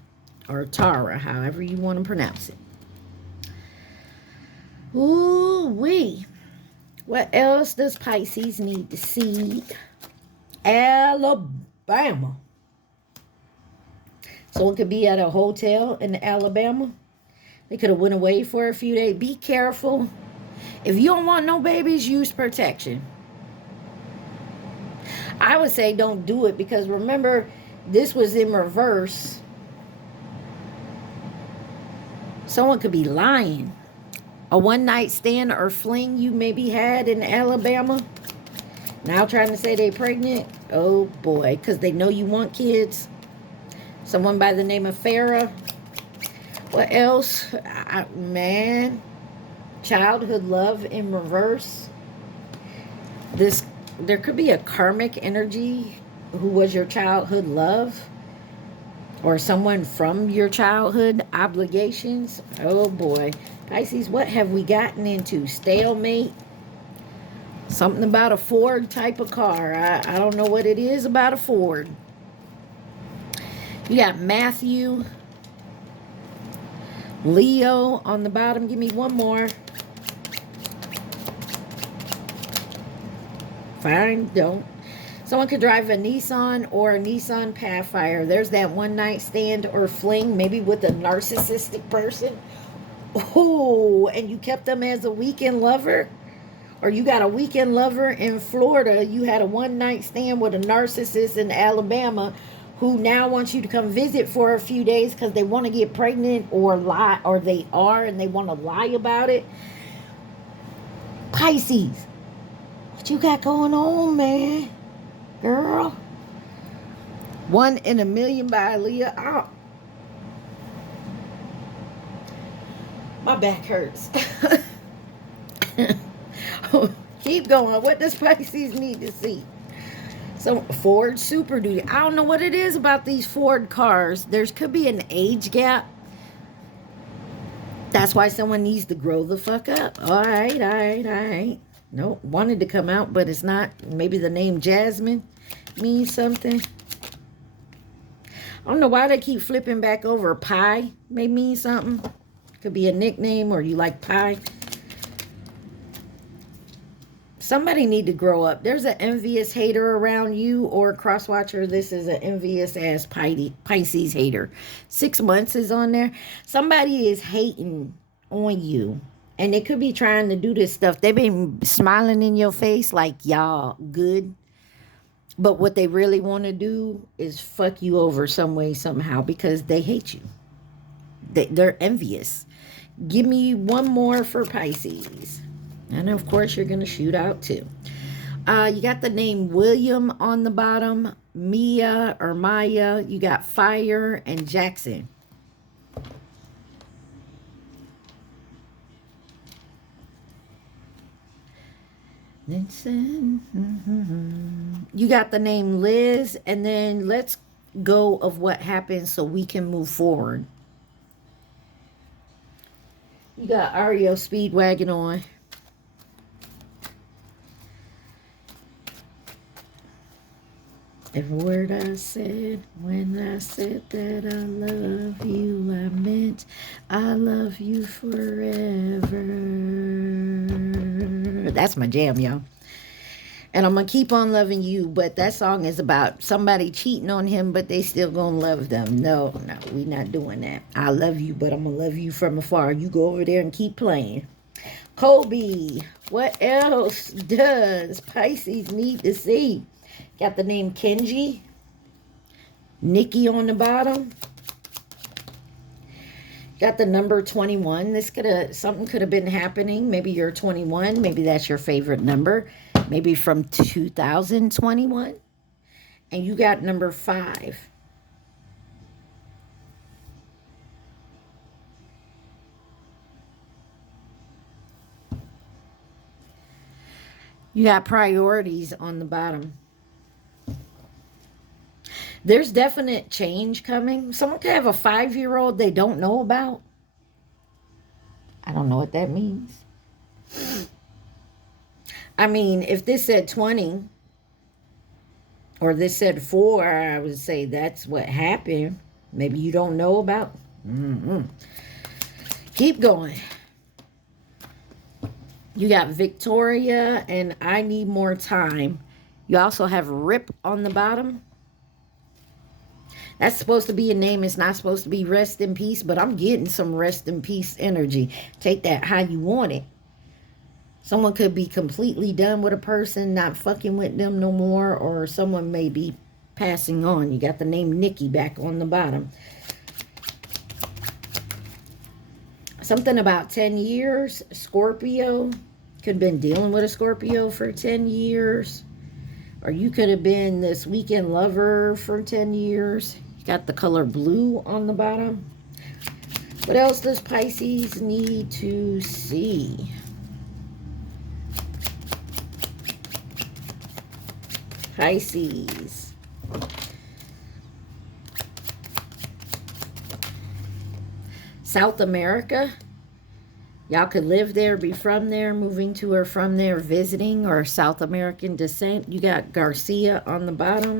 or Tara, however you want to pronounce it. Ooh wee. What else does Pisces need to see? Alabama. Someone could be at a hotel in Alabama. They could have went away for a few days. Be careful. If you don't want no babies, use protection. I would say don't do it because remember, this was in reverse. Someone could be lying. A one-night stand or fling you maybe had in Alabama. Now trying to say they pregnant. Oh boy, because they know you want kids. Someone by the name of Farah. What else? Man. Childhood love in reverse. There could be a karmic energy who was your childhood love. Or someone from your childhood obligations. Oh boy. Pisces, what have we gotten into? Stalemate? Something about a Ford type of car. I don't know what it is about a Ford. You got Matthew. Leo on the bottom. Give me one more. Fine, don't. Someone could drive a Nissan or a Nissan Pathfinder. There's that one night stand or fling, maybe with a narcissistic person. Oh, and you kept them as a weekend lover? Or you got a weekend lover in Florida. You had a one night stand with a narcissist in Alabama who now wants you to come visit for a few days because they want to get pregnant or lie, or they are and they want to lie about it. Pisces, what you got going on, man? Girl. 1 in a million by Leah. Oh. My back hurts. Keep going. What does Pisces need to see? So Ford Super Duty. I don't know what it is about these Ford cars. There could be an age gap. That's why someone needs to grow the fuck up. All right. Nope, wanted to come out, but it's not. Maybe the name Jasmine means something. I don't know why they keep flipping back over. Pie may mean something. Could be a nickname or you like pie. Somebody need to grow up. There's an envious hater around you or cross-watcher. This is an envious ass Pisces hater. 6 months is on there. Somebody is hating on you. And they could be trying to do this stuff. They've been smiling in your face like, y'all good. But what they really want to do is fuck you over some way, somehow, because they hate you. They're envious. Give me one more for Pisces. And, of course, you're going to shoot out, too. You got the name William on the bottom. Mia or Maya. You got Fire and Jackson. You got the name Liz, and then let's go of what happened so we can move forward. You got Ario Speedwagon on. Every word I said when I said that I love you, I meant I love you forever. That's my jam, y'all. And I'm going to keep on loving you, but that song is about somebody cheating on him, but they still going to love them. No, we not doing that. I love you, but I'm going to love you from afar. You go over there and keep playing. Kobe, what else does Pisces need to see? Got the name Kenji. Nikki on the bottom. Got the number 21. Something could have been happening. Maybe you're 21. Maybe that's your favorite number. Maybe from 2021. And you got number 5. You got priorities on the bottom. There's definite change coming. Someone could have a 5-year-old they don't know about. I don't know what that means. I mean, if this said 20 or this said 4, I would say that's what happened. Maybe you don't know about. Keep going. You got Victoria and I need more time. You also have Rip on the bottom. That's supposed to be a name. It's not supposed to be rest in peace, but I'm getting some rest in peace energy. Take that how you want it. Someone could be completely done with a person, not fucking with them no more, or someone may be passing on. You got the name Nikki back on the bottom. Something about 10 years. Scorpio. Could have been dealing with a Scorpio for 10 years. Or you could have been this weekend lover for 10 years. You got the color blue on the bottom. What else does Pisces need to see? Pisces. South America. Y'all could live there, be from there, moving to or from there, visiting, or South American descent. You got Garcia on the bottom.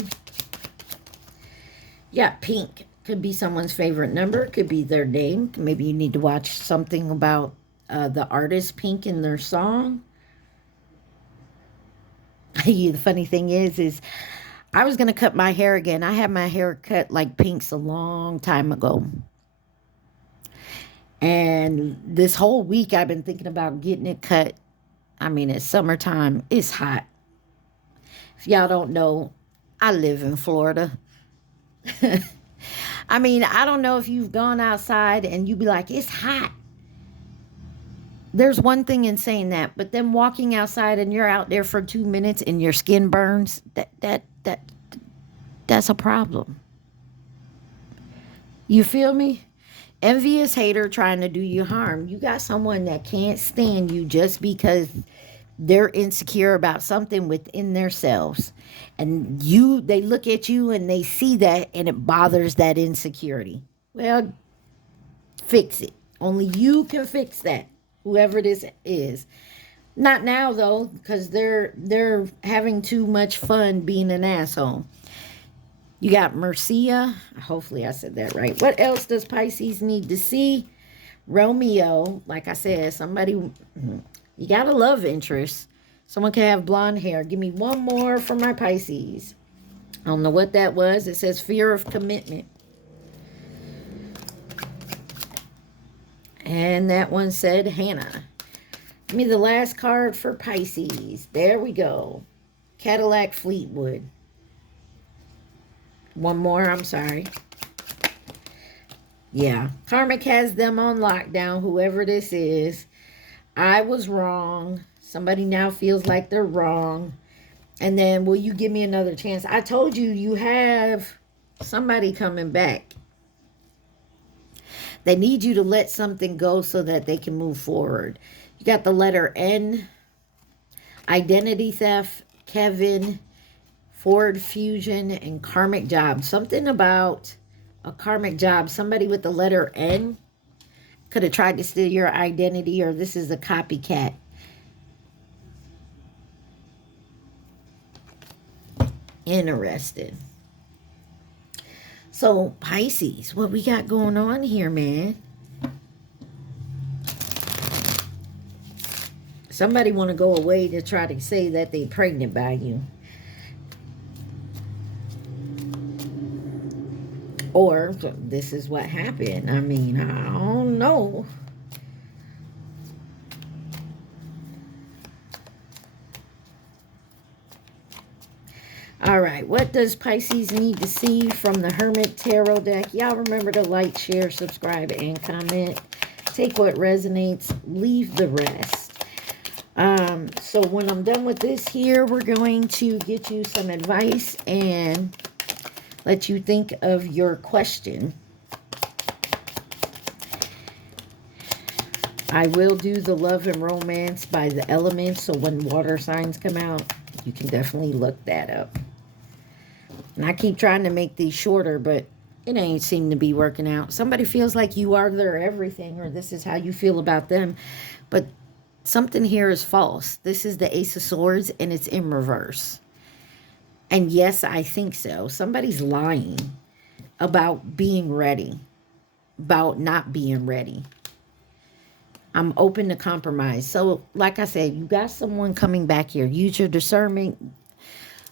You got pink. Could be someone's favorite number. Could be their name. Maybe you need to watch something about the artist Pink in their song. The funny thing is I was going to cut my hair again. I had my hair cut like Pink's a long time ago. And this whole week I've been thinking about getting it cut. I mean, it's summertime. It's hot. If y'all don't know, I live in Florida. I mean, I don't know if you've gone outside and you be like, it's hot. There's one thing in saying that, but then walking outside and you're out there for 2 minutes and your skin burns, that's a problem. You feel me? Envious hater trying to do you harm. You got someone that can't stand you just because they're insecure about something within themselves. And they look at you and they see that and it bothers that insecurity. Well, fix it. Only you can fix that. Whoever this is. Not now though, because they're having too much fun being an asshole. You got Mercia. Hopefully I said that right. What else does Pisces need to see? Romeo. Like I said, somebody, you got a love interest. Someone can have blonde hair. Give me one more for my Pisces. I don't know what that was. It says fear of commitment. And that one said Hannah. Give me the last card for Pisces. There we go. Cadillac Fleetwood. One more, I'm sorry. Yeah, karmic has them on lockdown, whoever this is. I was wrong. Somebody now feels like they're wrong. And then, will you give me another chance? I told you, you have somebody coming back. They need you to let something go so that they can move forward. You got the letter N. Identity theft, Kevin, Ford fusion, and karmic job. Something about a karmic job. Somebody with the letter N could have tried to steal your identity, or this is a copycat. Interesting. So, Pisces, what we got going on here, man? Somebody want to go away to try to say that they pregnant by you. Or this is what happened. I mean, I don't know. All right, what does Pisces need to see from the Hermit Tarot deck? Y'all remember to like, share, subscribe, and comment. Take what resonates, leave the rest. So when I'm done with this here, we're going to get you some advice and let you think of your question. I will do the love and romance by the elements, so when water signs come out, you can definitely look that up. And I keep trying to make these shorter, but it ain't seem to be working out. Somebody feels like you are their everything, or this is how you feel about them. But something here is false. This is the Ace of Swords, and it's in reverse. And yes, I think so. Somebody's lying about being ready, about not being ready. I'm open to compromise. So, like I said, you got someone coming back here. Use your discernment,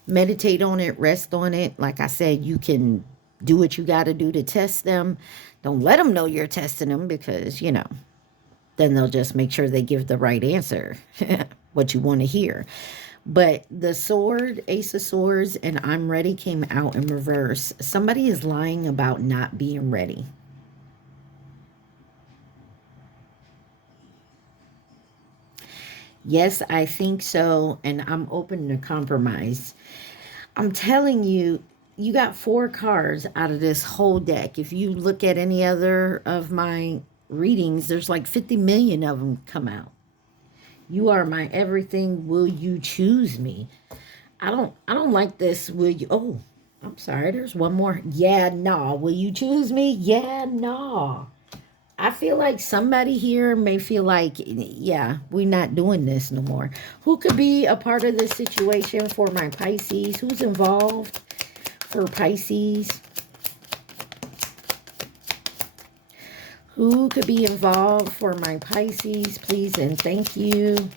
meditate on it, rest on it. Like I said, you can do what you got to do to test them. Don't let them know you're testing them because, you know, then they'll just make sure they give the right answer, what you want to hear. But the sword, Ace of Swords, and I'm ready came out in reverse. Somebody is lying about not being ready. Yes, I think so, and I'm open to compromise. I'm telling you, you got 4 cards out of this whole deck. If you look at any other of my readings, there's like 50 million of them come out. You are my everything. Will you choose me? I don't like this. Will you? Oh, I'm sorry. There's one more. Yeah, nah. Will you choose me? Yeah, nah. I feel like somebody here may feel like, yeah, we're not doing this no more. Who could be a part of this situation for my Pisces? Who's involved for Pisces? Who could be involved for my Pisces, please and thank you.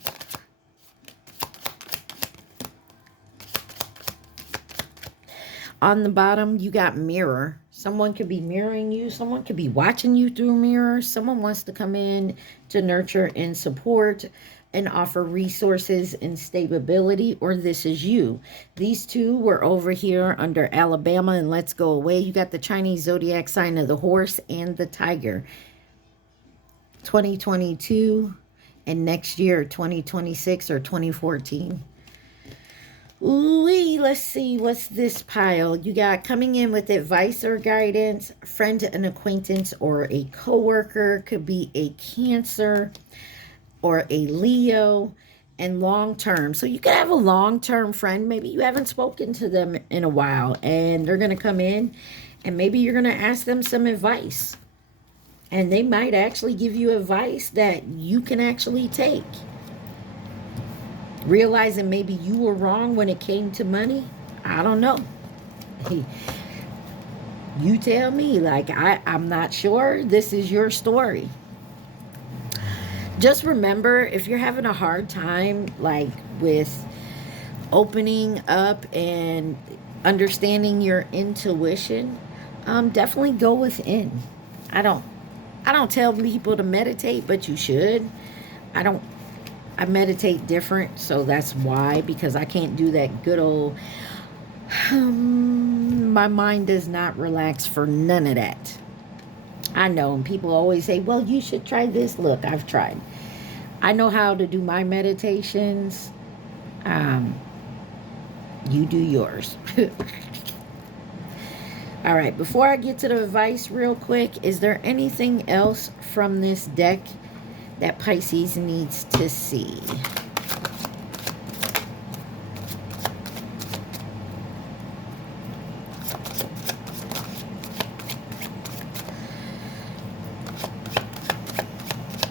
On the bottom, you got mirror. Someone could be mirroring you. Someone could be watching you through a mirror. Someone wants to come in to nurture and support and offer resources and stability, or this is you. These two were over here under Alabama and Let's Go Away. You got the Chinese zodiac sign of the horse and the tiger. 2022 and next year, 2026 or 2014. Ooh, let's see, what's this pile? You got coming in with advice or guidance, friend, an acquaintance, or a coworker. Could be a Cancer or a Leo, and long-term. So you could have a long-term friend. Maybe you haven't spoken to them in a while, and they're going to come in, and maybe you're going to ask them some advice. And they might actually give you advice that you can actually take. Realizing maybe you were wrong when it came to money. I don't know. You tell me. Like, I'm not sure. This is your story. Just remember, if you're having a hard time, like, with opening up and understanding your intuition, definitely go within. I don't tell people to meditate, but you should. I meditate different, so that's why, because I can't do that good old, my mind does not relax for none of that. I know, and people always say, well, you should try this. Look, I've tried. I know how to do my meditations. You do yours. All right, before I get to the advice real quick, is there anything else from this deck that Pisces needs to see?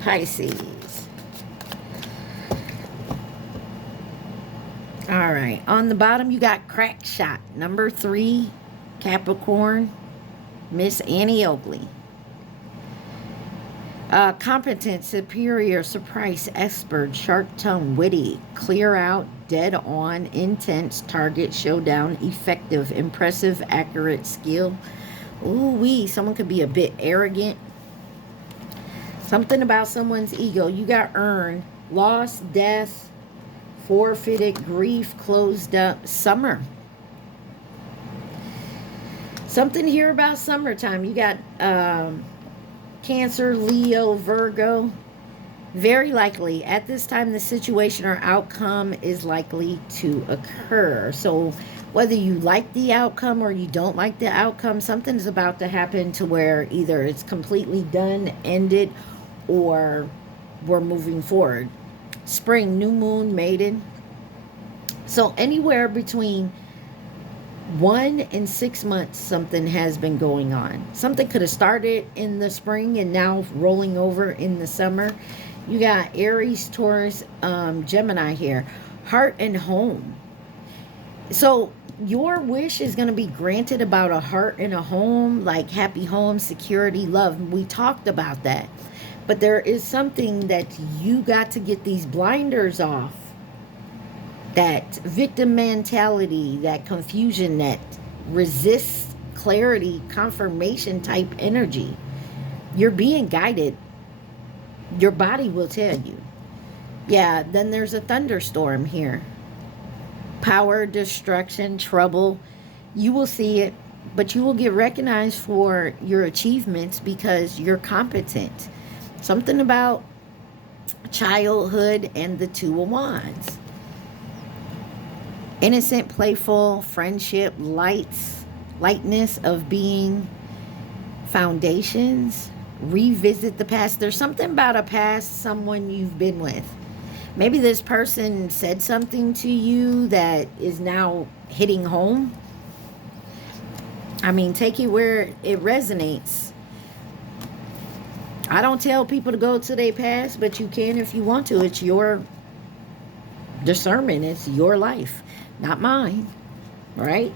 Pisces. All right, on the bottom you got crack shot number 3, Capricorn, Miss Annie Oakley. Competent, superior, surprise, expert, sharp tongue, witty, clear out, dead on, intense, target, showdown, effective, impressive, accurate, skill. Ooh-wee, someone could be a bit arrogant. Something about someone's ego. You got earn, loss, death, forfeited, grief, closed up, summer. Something here about summertime. You got Cancer, Leo, Virgo. Very likely at this time the situation or outcome is likely to occur. So whether you like the outcome or you don't like the outcome, something's about to happen to where either it's completely done, ended, or we're moving forward. Spring, new moon, maiden. So anywhere between 1 and 6 months, something has been going on. Something could have started in the spring and now rolling over in the summer. You got Aries, Taurus, Gemini here. Heart and home. So your wish is going to be granted about a heart and a home, like happy home, security, love. We talked about that. But there is something that you got to get these blinders off. That victim mentality, that confusion, that resists clarity, confirmation type energy. You're being guided. Your body will tell you. Yeah, then there's a thunderstorm here. Power, destruction, trouble. You will see it, but you will get recognized for your achievements because you're competent. Something about childhood and the Two of Wands. Innocent, playful, friendship, lightness of being, foundations. Revisit the past. There's something about a past, someone you've been with. Maybe this person said something to you that is now hitting home. I mean, take it where it resonates. I don't tell people to go to their past, but you can if you want to. It's your discernment. It's your life, not mine. Right?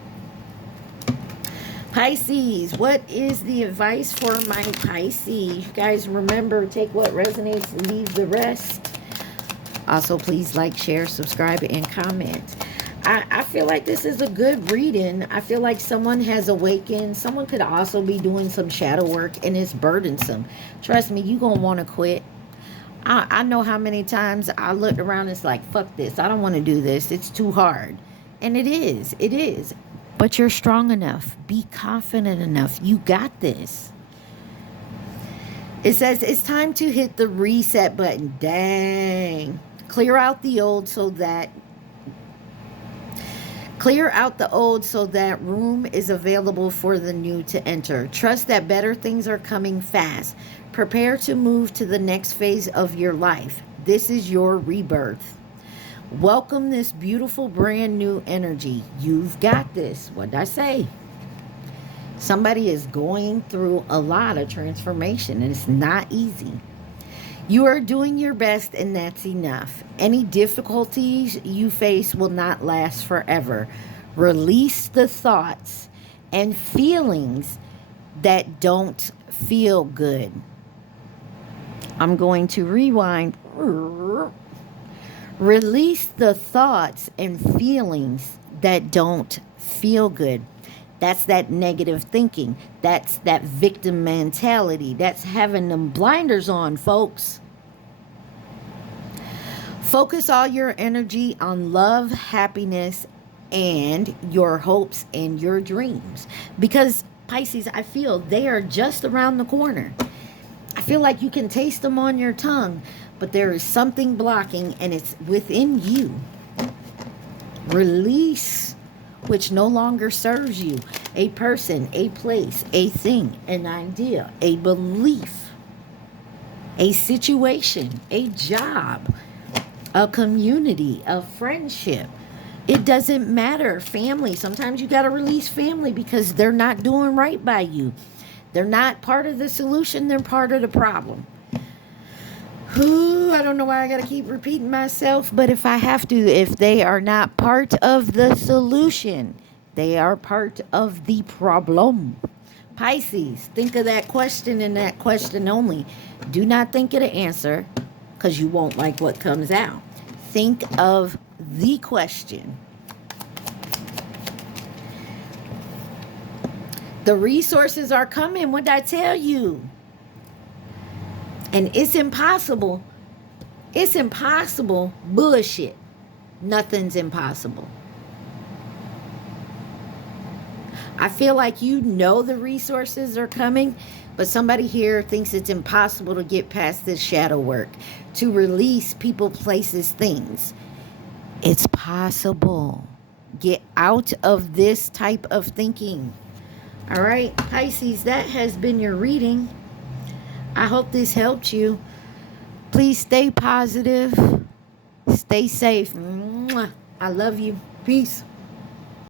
Pisces, what is the advice for my Pisces? You guys remember, take what resonates, leave the rest. Also, please like, share, subscribe, and comment. I feel like this is a good reading. I feel like someone has awakened. Someone could also be doing some shadow work, and it's burdensome. Trust me, you're going to want to quit. I know how many times I looked around and it's like, fuck this. I don't want to do this. It's too hard. And it is. It is. But you're strong enough. Be confident enough. You got this. It says it's time to hit the reset button. Dang. Clear out the old so that room is available for the new to enter. Trust that better things are coming fast. Prepare to move to the next phase of your life. This is your rebirth. Welcome this beautiful brand new energy. You've got this. What did I say? Somebody is going through a lot of transformation, and it's not easy. You are doing your best, and that's enough. Any difficulties you face will not last forever. Release the thoughts and feelings that don't feel good. I'm going to rewind. Release the thoughts and feelings that don't feel good. That's that negative thinking. That's that victim mentality. That's having them blinders on, folks. Focus all your energy on love, happiness, and your hopes and your dreams. Because, Pisces, I feel they are just around the corner. I feel like you can taste them on your tongue, but there is something blocking, and it's within you. Release which no longer serves you. A person, a place, a thing, an idea, a belief, a situation, a job, a community, a friendship. It doesn't matter. Family. Sometimes you got to release family because they're not doing right by you. They're not part of the solution. They're part of the problem. Ooh, I don't know why I got to keep repeating myself, but if I have to, if they are not part of the solution, they are part of the problem. Pisces, think of that question and that question only. Do not think of the answer because you won't like what comes out. Think of the question. The resources are coming. What did I tell you? And it's impossible. It's impossible. Bullshit. Nothing's impossible. I feel like you know the resources are coming, but somebody here thinks it's impossible to get past this shadow work, to release people, places, things. It's possible. Get out of this type of thinking. All right, Pisces, that has been your reading. I hope this helped you. Please stay positive. Stay safe. Mwah. I love you. Peace.